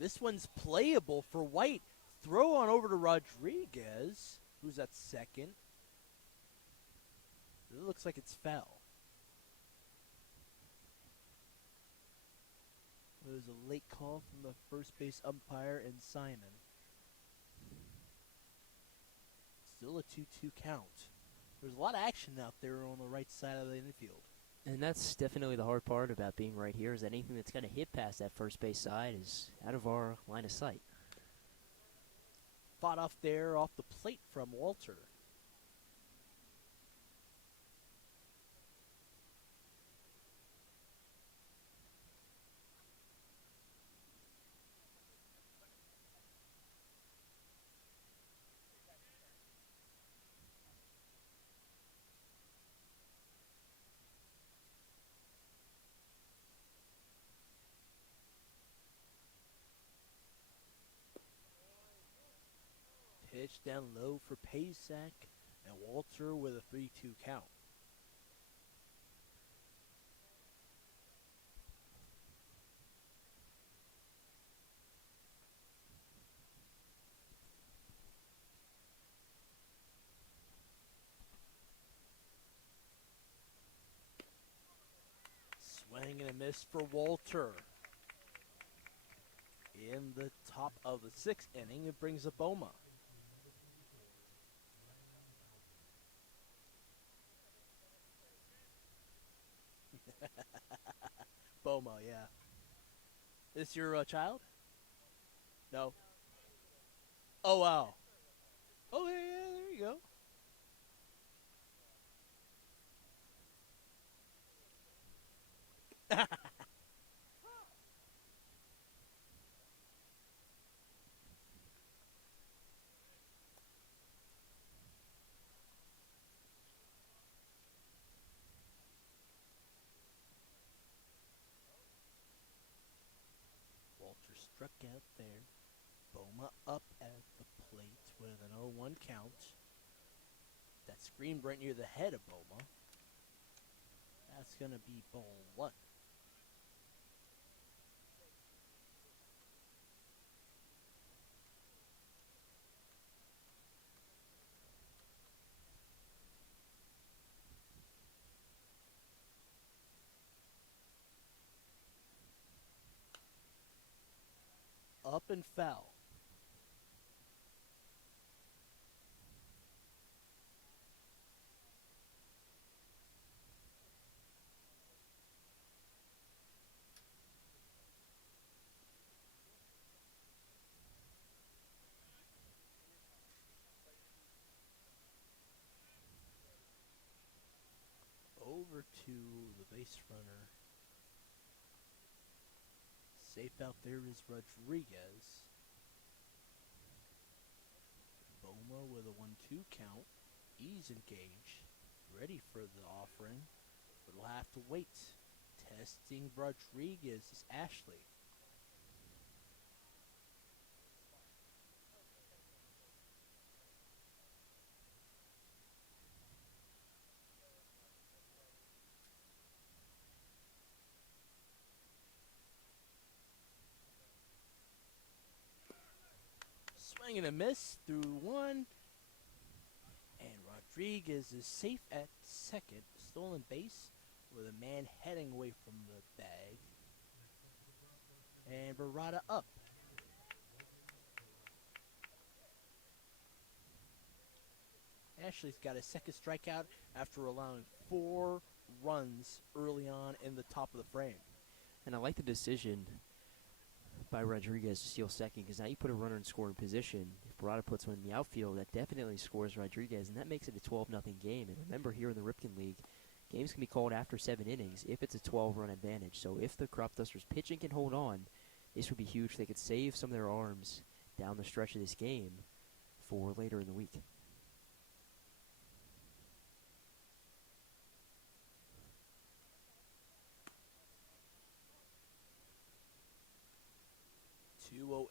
This one's playable for White. Throw on over to Rodriguez, who's at second. It looks like it's foul. There's a late call from the first base umpire and Simon. Still a 2-2 count. There's a lot of action out there on the right side of the infield. And that's definitely the hard part about being right here, is that anything that's going to hit past that first base side is out of our line of sight. Fought off there off the plate from Walter. Pitch down low for Paysack, and Walter with a 3-2 count. Swing and a miss for Walter. In the top of the 6th inning, it brings up Boma. Boma, yeah. Is your child? No. Oh, wow. Oh, yeah, yeah, there you go. Walter struck out there. Boma up at the plate with an 0-1 count. That screen right near the head of Boma. That's going to be ball 1. Up and foul. Over to the base runner. Safe out there is Rodriguez. Boma with a 1-2 count. He's engaged. Ready for the offering. But we'll have to wait. Testing Rodriguez is Ashley. Swing and a miss through 1. And Rodriguez is safe at second. Stolen base with a man heading away from the bag. And Barada up. Ashley's got a second strikeout after allowing 4 runs early on in the top of the frame. And I like the decision by Rodriguez to steal second, because now you put a runner in scoring position. If Barada puts one in the outfield, that definitely scores Rodriguez, and that makes it a 12-0 game. And remember, here in the Ripken League, games can be called after 7 innings if it's a 12-run advantage. So if the Cropdusters pitching can hold on, this would be huge. They could save some of their arms down the stretch of this game for later in the week.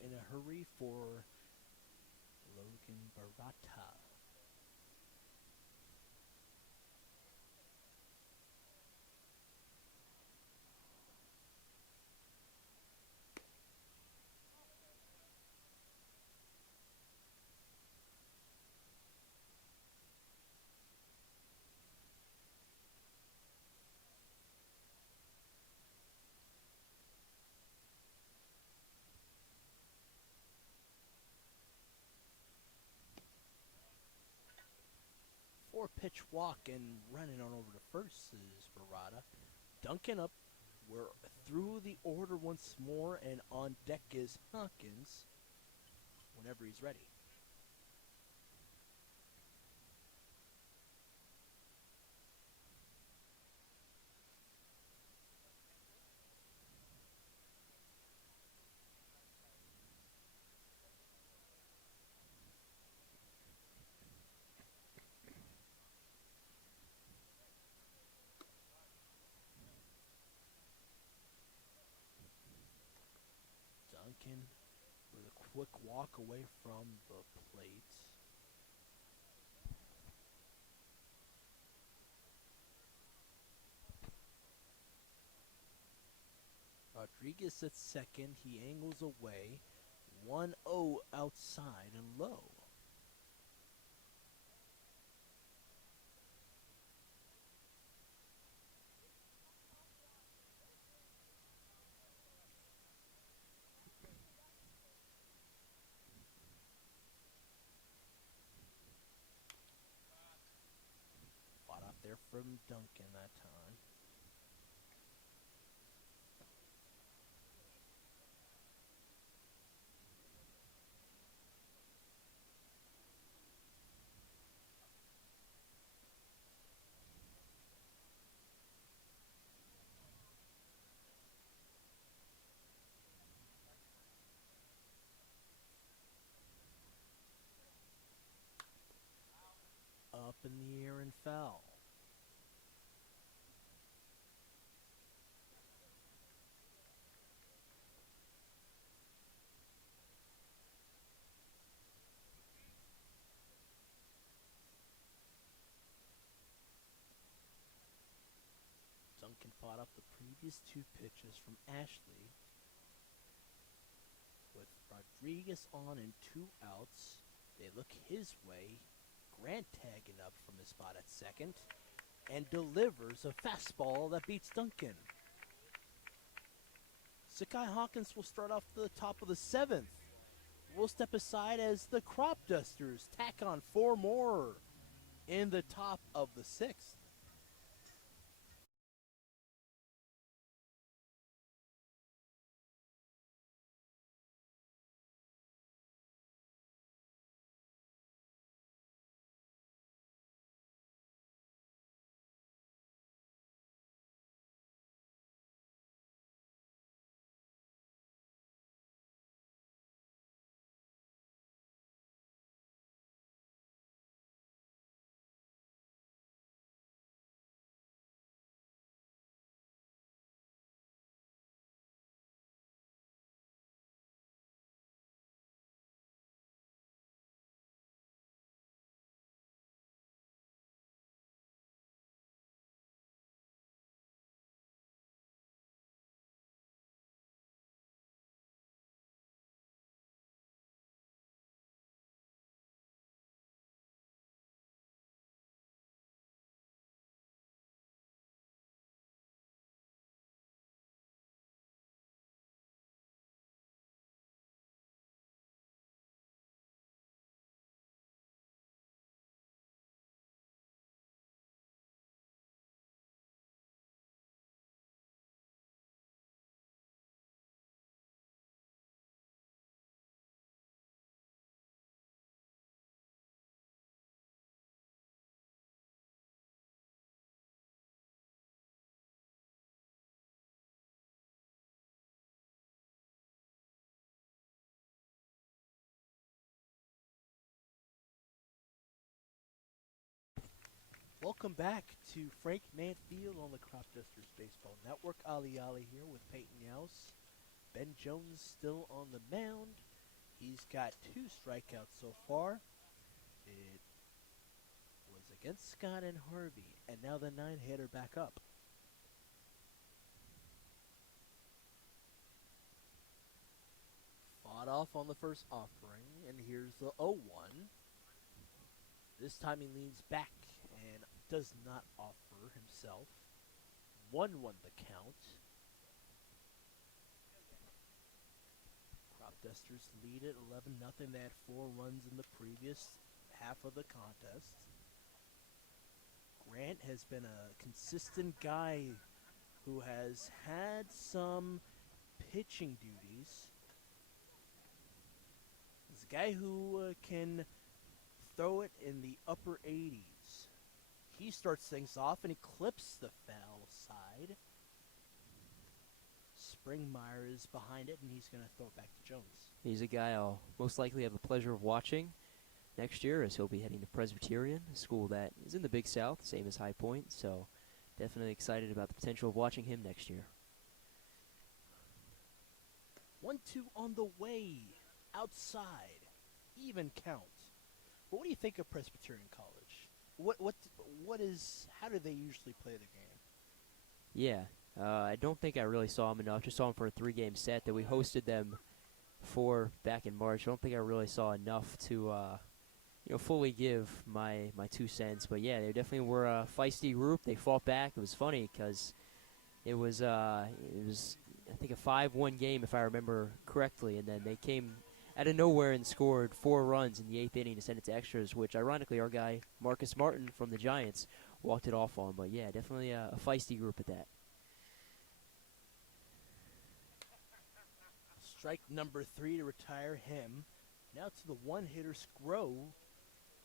In a hurry for Logan Barata. Pitch walk and running on over to first is Barada. Duncan up. We're through the order once more, and on deck is Hawkins whenever he's ready. Duncan with a quick walk away from the plate. Rodriguez at second. He angles away. 1-0 outside and low. Fought out there from Duncan that time. Up in the air and foul. Duncan fought off the previous two pitches from Ashley. With Rodriguez on and 2 outs, they look his way. Grant tagging up from his spot at second and delivers a fastball that beats Duncan. Sakai Hawkins will start off the top of the 7th. We'll step aside as the Cropdusters tack on 4 more in the top of the 6th. Welcome back to Frank Manfield on the Cropdusters Baseball Network. Ali Ali here with Peyton Youse. Ben Jones still on the mound. He's got 2 strikeouts so far. It was against Scott and Harvey, and now the 9-hitter back up. Fought off on the first offering, and here's the 0-1. This time he leans back and does not offer himself. 1-1 the count. Cropdusters lead it 11-0. They had 4 runs in the previous half of the contest. Grant has been a consistent guy who has had some pitching duties. He's a guy who can throw it in the upper 80s. He starts things off and he clips the foul side. Springmeyer is behind it and he's going to throw it back to Jones. He's a guy I'll most likely have the pleasure of watching next year, as he'll be heading to Presbyterian, a school that is in the Big South, same as High Point. So definitely excited about the potential of watching him next year. 1-2 on the way, outside, even count. But what do you think of Presbyterian College? How do they usually play the game? Yeah, I don't think I really saw him enough. Just saw him for a 3-game set that we hosted them for back in March. I don't think I really saw enough to fully give my 2 cents. But yeah, they definitely were a feisty group. They fought back. It was funny because it was I think a 5-1 game if I remember correctly, and then they came out of nowhere and scored 4 runs in the 8th inning to send it to extras, which ironically our guy Marcus Martin from the Giants walked it off on. But yeah, definitely a feisty group at that. Strike number 3 to retire him. Now to the one-hitter Scro.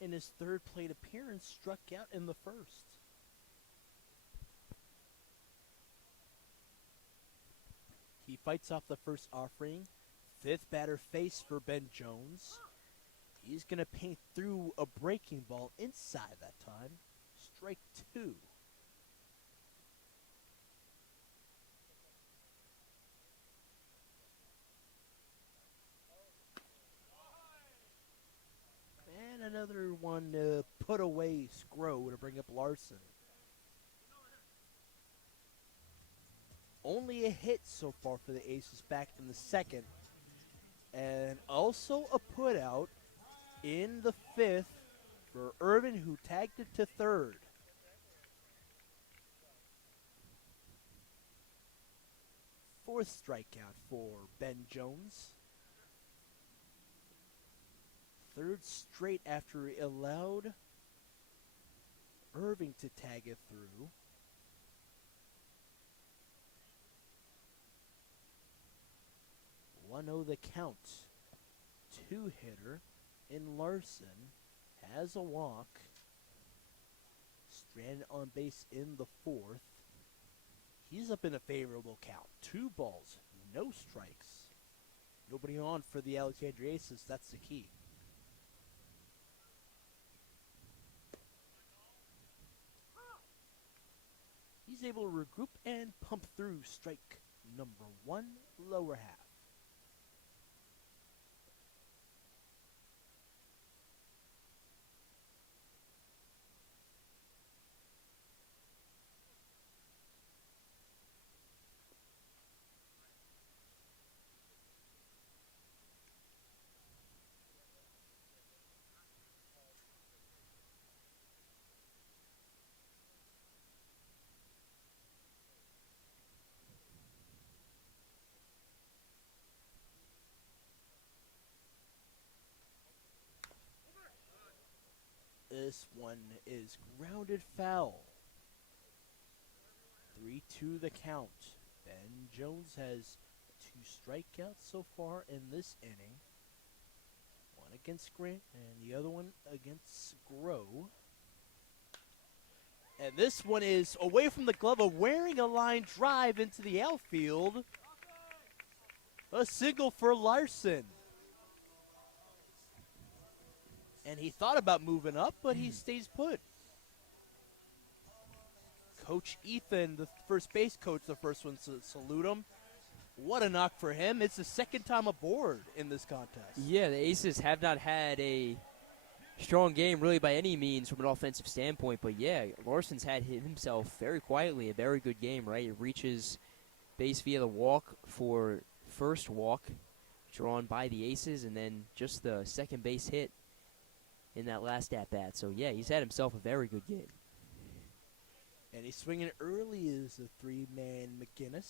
In his third plate appearance, struck out in the first. He fights off the first offering. 5th batter face for Ben Jones. He's going to paint through a breaking ball inside that time. Strike 2. And another one to put away Scro to bring up Larson. Only a hit so far for the Aces back in the second. And also a putout in the 5th for Irvin, who tagged it to third. Fourth strikeout for Ben Jones. Third straight after he allowed Irving to tag it through. One the count. 2-hitter in Larson has a walk. Stranded on base in the 4th. He's up in a favorable count. 2 balls, no strikes. Nobody on for the Alexandria Aces. That's the key. He's able to regroup and pump through strike number 1, lower half. This one is grounded foul. 3-2 the count. Ben Jones has 2 strikeouts so far in this inning. One against Grant and the other one against Grow. And this one is away from the glove, wearing a line drive into the outfield. A single for Larson. And he thought about moving up, but he stays put. Coach Ethan, the first base coach, the first one to salute him. What a knock for him. It's the second time aboard in this contest. Yeah, the Aces have not had a strong game really by any means from an offensive standpoint. But, yeah, Larson's had himself very quietly a very good game, right? He reaches base via the walk for first walk drawn by the Aces, and then just the second base hit in that last at-bat. So, yeah, he's had himself a very good game. And he's swinging early as a 3-man McGinnis.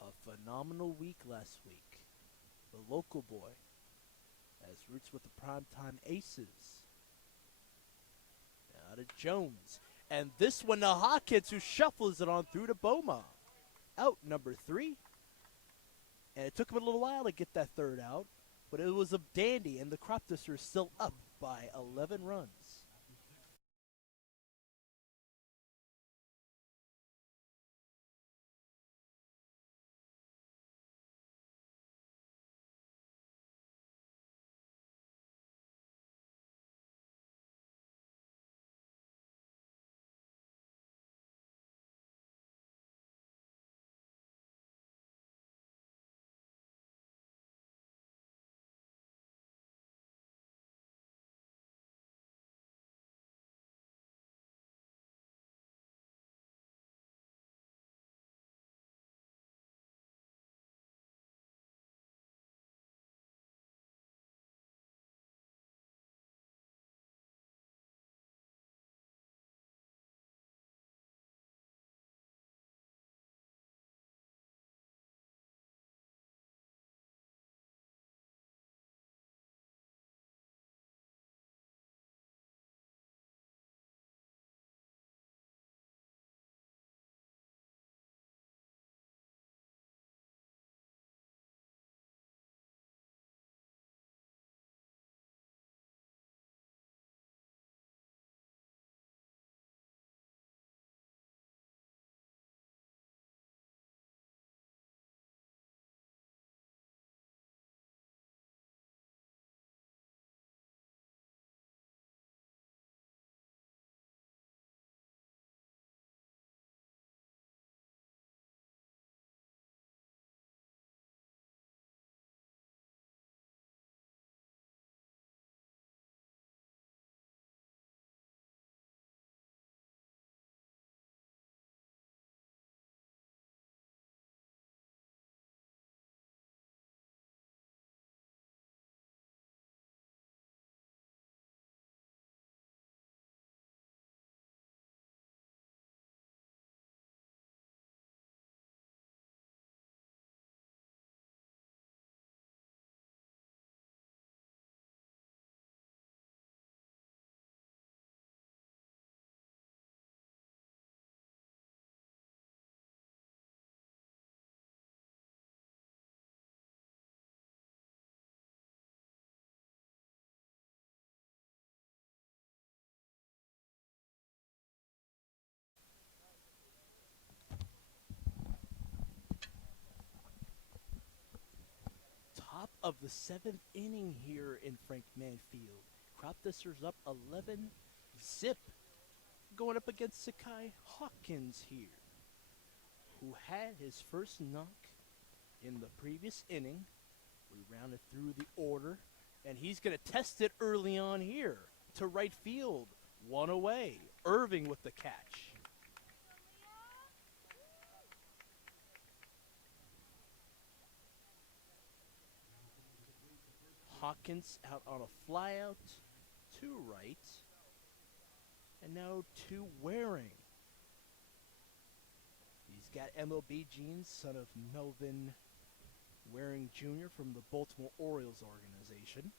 A phenomenal week last week. The local boy has roots with the primetime Aces. Now to Jones. And this one to Hawkins, who shuffles it on through to Boma. Out number 3. And it took him a little while to get that third out. But it was a dandy, and the Cropdusters still up by 11 runs. of the 7th inning here in Frank Mann Field. Cropdusters up 11-zip, going up against Sakai Hawkins here, who had his first knock in the previous inning. We rounded through the order, and he's going to test it early on here to right field. One away. Irving with the catch. Hawkins out on a flyout to right. And now to Waring. He's got MLB genes, son of Melvin Waring Jr. from the Baltimore Orioles organization.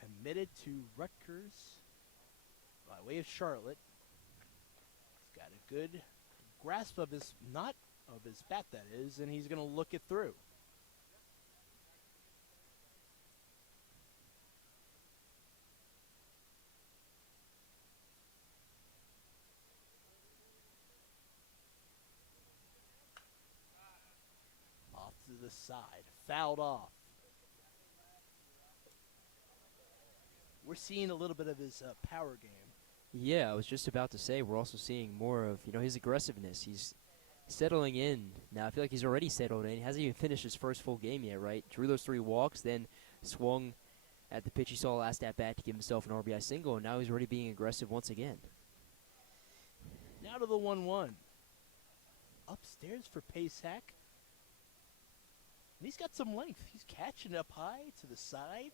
Committed to Rutgers by way of Charlotte. He's got a good grasp of his bat, that is, and he's going to look it through. Off to the side, fouled off. We're seeing a little bit of his power game. Yeah, I was just about to say we're also seeing more of his aggressiveness. He's settling in now. I feel like he's already settled in. He hasn't even finished his first full game yet, right? Drew those 3 walks, then swung at the pitch he saw last at bat to give himself an RBI single, and now he's already being aggressive once again. Now to the 1-1. Upstairs for Paysack. And he's got some length. He's catching up high to the side.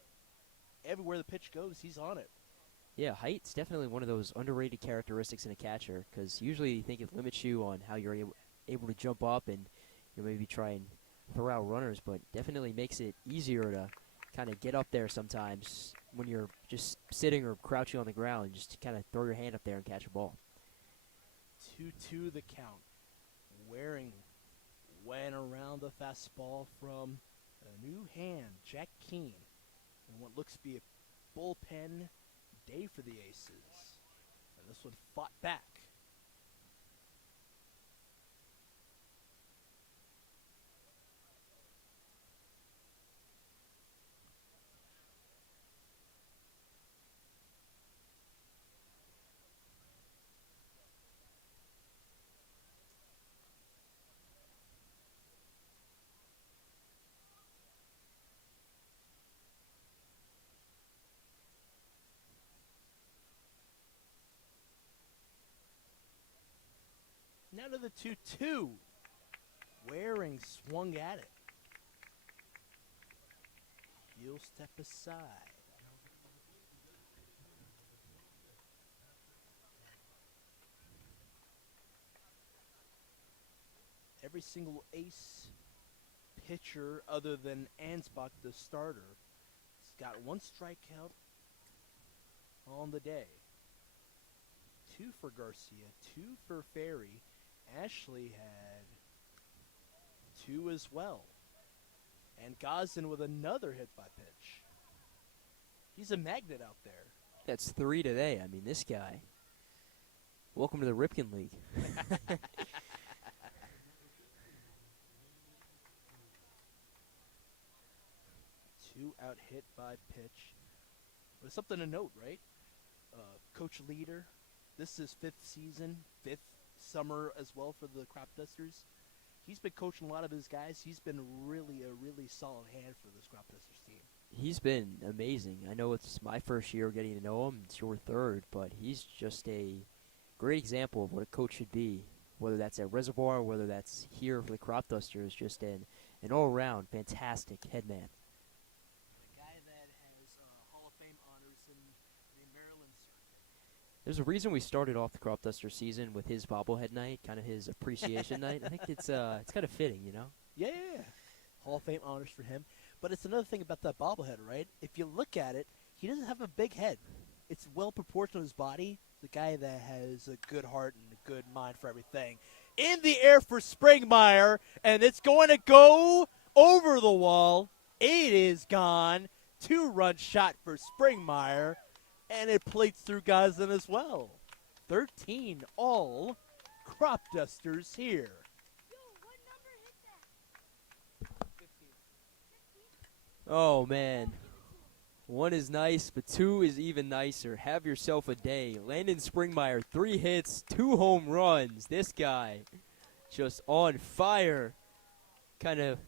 Everywhere the pitch goes, he's on it. Yeah, height's definitely one of those underrated characteristics in a catcher, because usually you think it limits you on how you're able to jump up and maybe try and throw out runners, but definitely makes it easier to kind of get up there sometimes when you're just sitting or crouching on the ground, just kind of throw your hand up there and catch a ball. 2-2 the count. Waring went around the fastball from a new hand, Jack Keene, and what looks to be a bullpen day for the Aces. And this one fought back. Now to the 2-2. Waring swung at it. He'll step aside. Every single Ace pitcher other than Ansbach, the starter, has got 1 strikeout on the day. 2 for Garcia, 2 for Ferry. Ashley had 2 as well. And Gosden with another hit by pitch. He's a magnet out there. That's 3 today. I mean, this guy. Welcome to the Ripken League. 2 out hit by pitch. But it's something to note, right? Coach Leader, this is 5th season, 5th summer as well for the Cropdusters. He's been coaching a lot of his guys. He's been really a really solid hand for this Cropdusters team. He's been amazing. I know it's my first year getting to know him. It's your 3rd, but he's just a great example of what a coach should be, whether that's at Reservoir, whether that's here for the Cropdusters. Just an all-around fantastic head man. A guy that has Hall of Fame honors in the Maryland circuit. There's a reason we started off the Cropduster season with his bobblehead night, kind of his appreciation night. I think it's kind of fitting, Yeah. Hall of Fame honors for him. But it's another thing about that bobblehead, right? If you look at it, he doesn't have a big head. It's well proportional to his body. It's a guy that has a good heart and a good mind for everything. In the air for Springmeyer, and it's going to go over the wall. It is gone. 2-run shot for Springmeyer, and it plates through Gosden as well. 13 all Cropdusters here. Oh, man. One is nice, but two is even nicer. Have yourself a day. Landon Springmeyer, 3 hits, 2 home runs. This guy just on fire. Kind of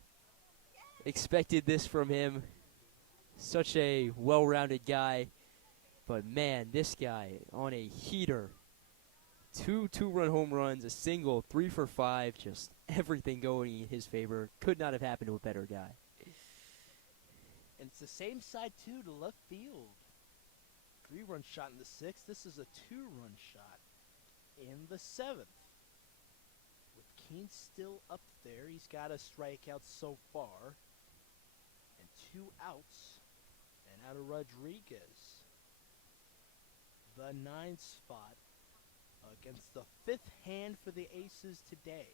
expected this from him. Such a well-rounded guy. But, man, this guy on a heater. Two two-run home runs, a single, 3 for 5. Just everything going in his favor. Could not have happened to a better guy. And it's the same side, too, to left field. 3-run shot in the 6th. This is a 2-run shot in the 7th. With Keene still up there, he's got a strikeout so far. And 2 outs. And out of Rodriguez. The 9th spot against the 5th hand for the Aces today.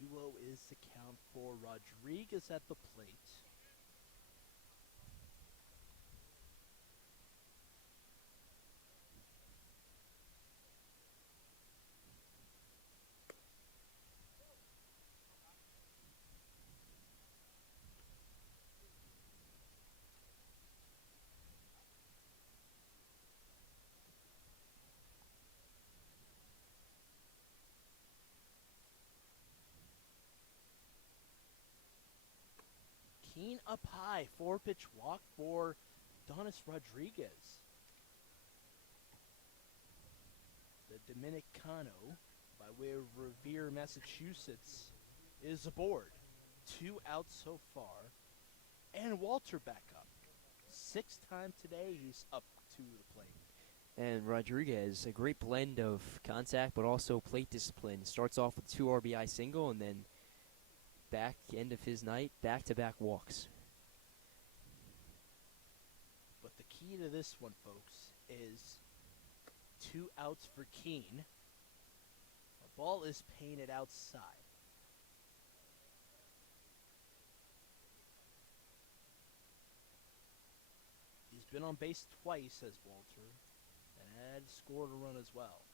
2-0 is the count for Rodriguez at the plate. Keene up high, 4-pitch walk for Donis Rodriguez. The Dominicano, by way of Revere, Massachusetts, is aboard. 2 outs so far. And Walter back up. 6th time today he's up to the plate. And Rodriguez, a great blend of contact but also plate discipline. Starts off with 2 RBI single and then back end of his night, back-to-back walks. But the key to this one, folks, is 2 outs for Keene. The ball is painted outside. He's been on base twice, says Walter, and had scored a run as well.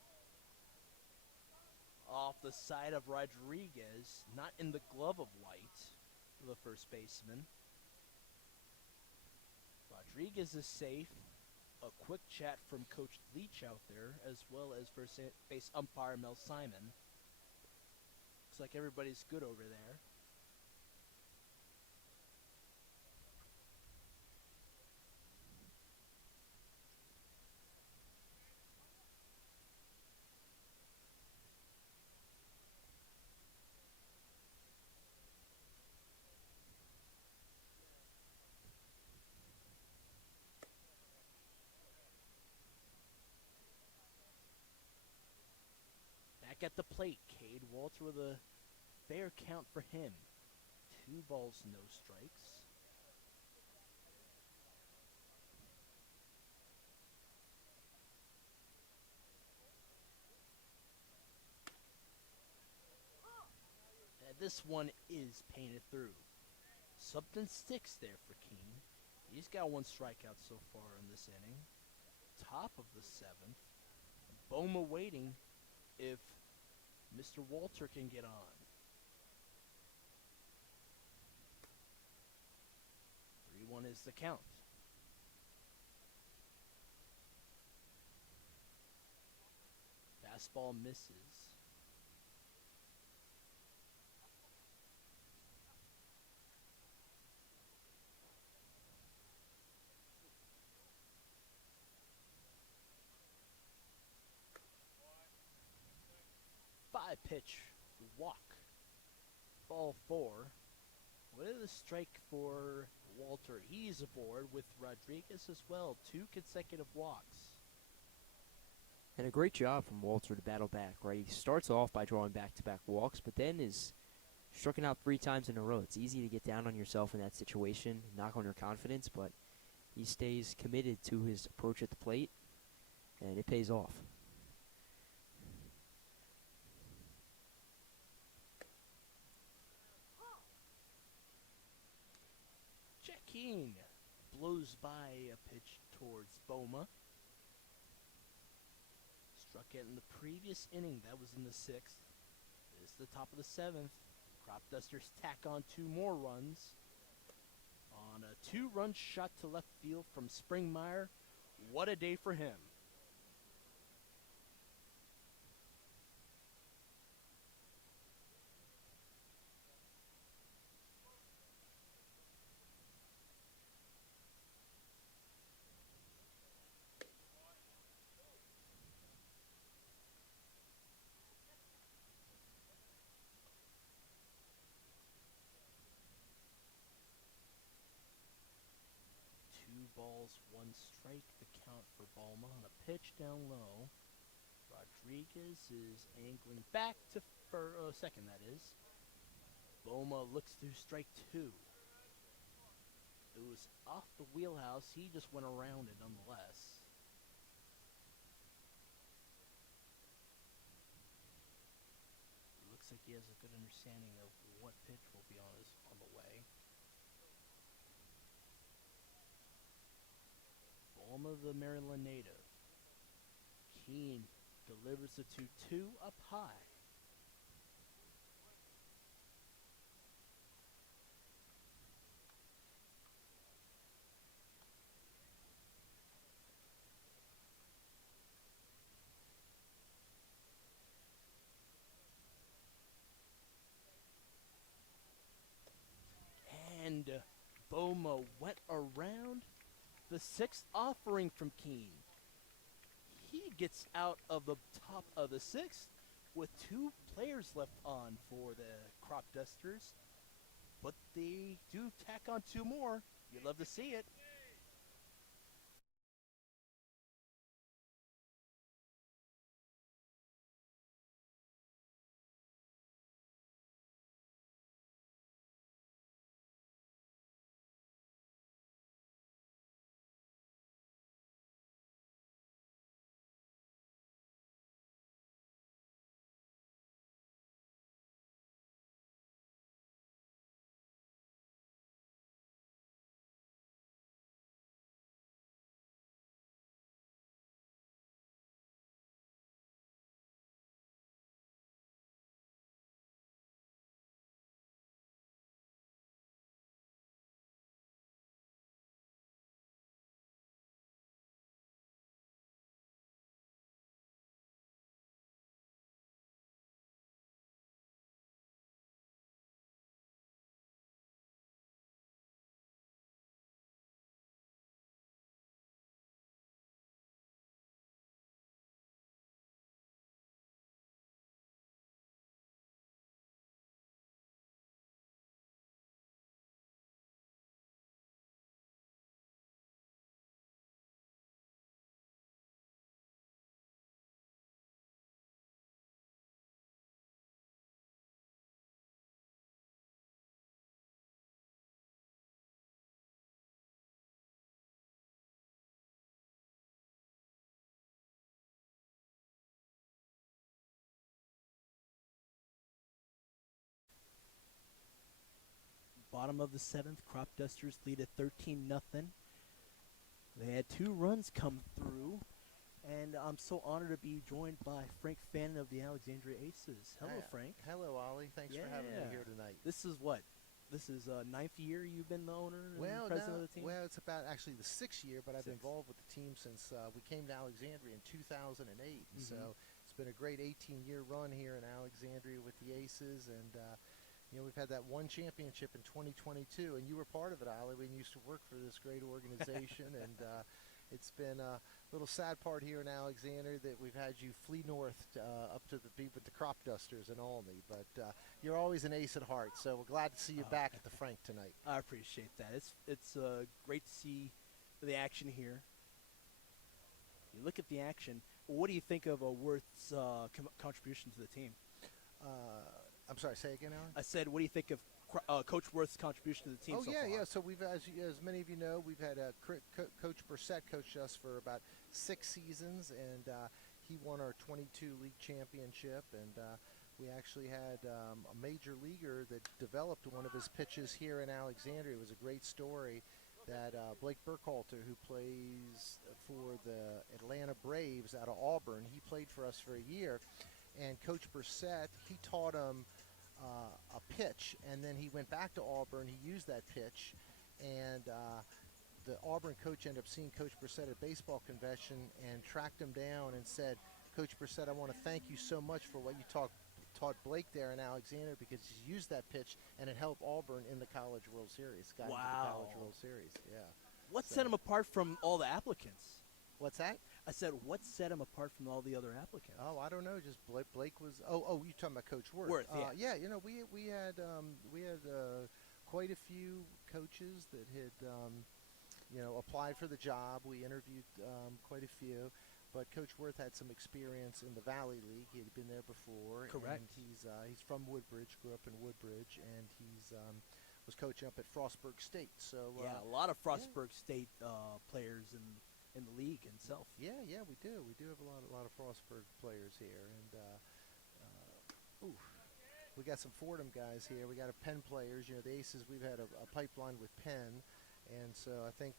Off the side of Rodriguez, not in the glove of White, the first baseman. Rodriguez is safe. A quick chat from Coach Leach out there, as well as first base umpire Mel Simon. Looks like everybody's good over there. Back at the plate, Cade Walter with a fair count for him. 2 balls, no strikes. And this one is painted through. Something sticks there for Keene. He's got 1 strikeout so far in this inning. Top of the 7th. Boma waiting if Mr. Walter can get on. 3-1 is the count. Fastball misses. Pitch walk. Ball 4. What is the strike for Walter? He's aboard with Rodriguez as well. 2 consecutive walks. And a great job from Walter to battle back, right? He starts off by drawing back-to-back walks, but then is stricken out 3 times in a row. It's easy to get down on yourself in that situation, knock on your confidence, but he stays committed to his approach at the plate, and it pays off. Keene blows by a pitch towards Boma. Struck it in the previous inning. That was in the sixth. This is the top of the seventh. Cropdusters tack on 2 more runs on a 2-run shot to left field from Springmeyer. What a day for him. Two balls, 1 strike, the count for Balma on a pitch down low. Rodriguez is angling back to second, that is. Boma looks to strike 2. It was off the wheelhouse. He just went around it nonetheless. Looks like he has a good understanding of what pitch will be on the way. Balma, the Maryland native. Keene delivers the 2-2 up high. And Boma went around the 6th offering from Keene. He gets out of the top of the 6th with 2 players left on for the Cropdusters. But they do tack on 2 more. You'd love to see it. Bottom of the 7th, Cropdusters lead at 13-0. They had 2 runs come through, and I'm so honored to be joined by Frank Fannin of the Alexandria Aces. Hello, Frank. Hello, Ollie. Thanks for having me here tonight. This is what? This is 9th year you've been the owner and president of the team? Well, it's about actually the 6th year, but I've been 6th. involved with the team since we came to Alexandria in 2008. Mm-hmm. So it's been a great 18-year run here in Alexandria with the Aces, and we've had that 1 championship in 2022, and you were part of it, Ollie, when you used to work for this great organization. And it's been a little sad part here in Alexandria that we've had you flee north up to be with the Cropdusters in Olney. But you're always an ace at heart, so we're glad to see you back at the Frank tonight. I appreciate that. It's great to see the action here. You look at the action. What do you think of Worth's contribution to the team? I'm sorry, say again, Alan? I said, what do you think of Coach Worth's contribution to the team so far? Yeah. So we've, as many of you know, we've had Coach Brissett coach us for about 6 seasons, and he won our 22 league championship. And we actually had a major leaguer that developed one of his pitches here in Alexandria. It was a great story. that Blake Burkhalter, who plays for the Atlanta Braves out of Auburn, he played for us for a year, and Coach Brissett, he taught him a pitch, and then he went back to Auburn. He used that pitch, and the Auburn coach ended up seeing Coach Brissett at a baseball convention and tracked him down and said, Coach Brissett, I want to thank you so much for what you taught Blake there in Alexandria, because he used that pitch and it helped Auburn in the College World Series. Got into the College World Series, yeah. What set him apart from all the applicants? What's that? I said, what set him apart from all the other applicants? Oh, I don't know. Just Blake was. Oh, you talking about Coach Worth? Yeah. You know, we had quite a few coaches that had applied for the job. We interviewed quite a few, but Coach Worth had some experience in the Valley League. He had been there before. Correct. And he's from Woodbridge. Grew up in Woodbridge, and he's was coaching up at Frostburg State. So yeah, a lot of Frostburg State players in the league itself. Yeah, we do. We do have a lot of Frostburg players here, and we got some Fordham guys here. We got Penn players. You know, the Aces. We've had a pipeline with Penn, and so I think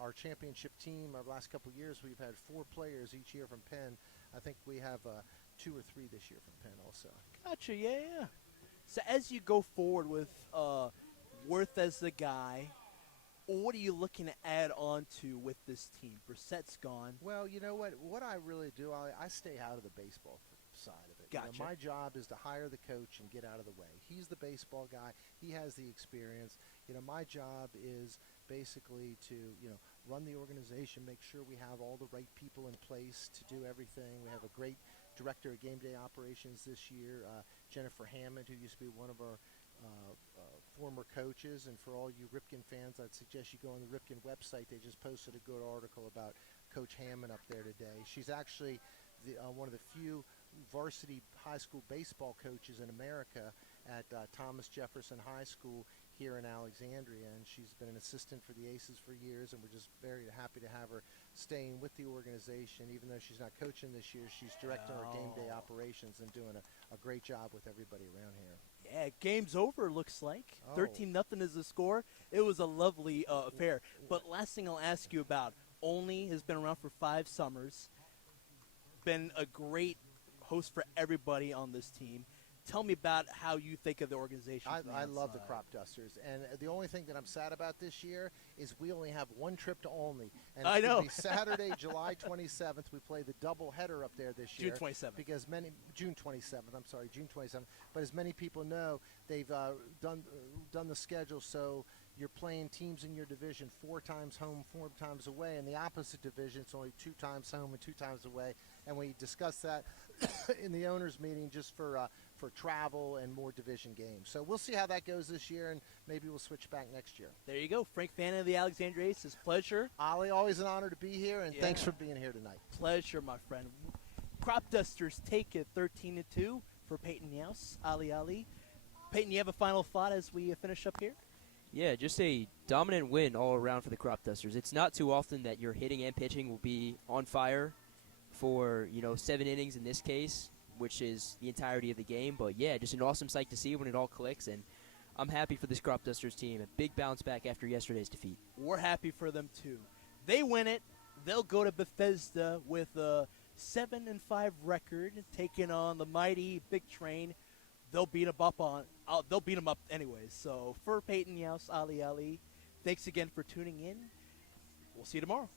our championship team, our last couple of years, we've had 4 players each year from Penn. I think we have 2 or 3 this year from Penn also. Gotcha. Yeah. So as you go forward with Worth as the guy, what are you looking to add on to with this team? Brissett's gone. Well, you know what? What I really do, I stay out of the baseball side of it. Gotcha. You know, my job is to hire the coach and get out of the way. He's the baseball guy. He has the experience. You know, my job is basically to, run the organization, make sure we have all the right people in place to do everything. We have a great director of game day operations this year, Jennifer Hammond, who used to be one of our former coaches. And for all you Ripken fans, I'd suggest you go on the Ripken website. They just posted a good article about Coach Hammond up there today. She's actually one of the few varsity high school baseball coaches in America at Thomas Jefferson High School here in Alexandria, and she's been an assistant for the Aces for years, and we're just very happy to have her staying with the organization. Even though she's not coaching this year, she's directing our game day operations and doing a great job with everybody around here. Yeah, game's over, looks like. 13-0 is the score. It was a lovely affair. But last thing I'll ask you about, Olney has been around for 5 summers, been a great host for everybody on this team. Tell me about how you think of the organization. I love the Cropdusters, and the only thing that I'm sad about this year is we only have one trip to Olney, and it's going to be Saturday, July 27th. We play the double header up there this year. June 27th. Because June 27th. I'm sorry, June 27th. But as many people know, they've done the schedule so you're playing teams in your division 4 times home, 4 times away. In the opposite division, it's only 2 times home and 2 times away. And we discussed that in the owners' meeting just for travel and more division games. So we'll see how that goes this year, and maybe we'll switch back next year. There you go. Frank Fannin of the Alexandria Aces. Pleasure. Ali, always an honor to be here, and thanks for being here tonight. Pleasure, my friend. Cropdusters take it 13-2 for Peyton Yaus. Ali. Peyton, you have a final thought as we finish up here? Yeah, just a dominant win all around for the Cropdusters. It's not too often that your hitting and pitching will be on fire for, 7 innings in this case, which is the entirety of the game. But, yeah, just an awesome sight to see when it all clicks. And I'm happy for this Cropdusters team. A big bounce back after yesterday's defeat. We're happy for them, too. They win it. They'll go to Bethesda with a 7-5 record, taking on the mighty Big Train. They'll beat them up anyways. So for Peyton Yaus, Ali, thanks again for tuning in. We'll see you tomorrow.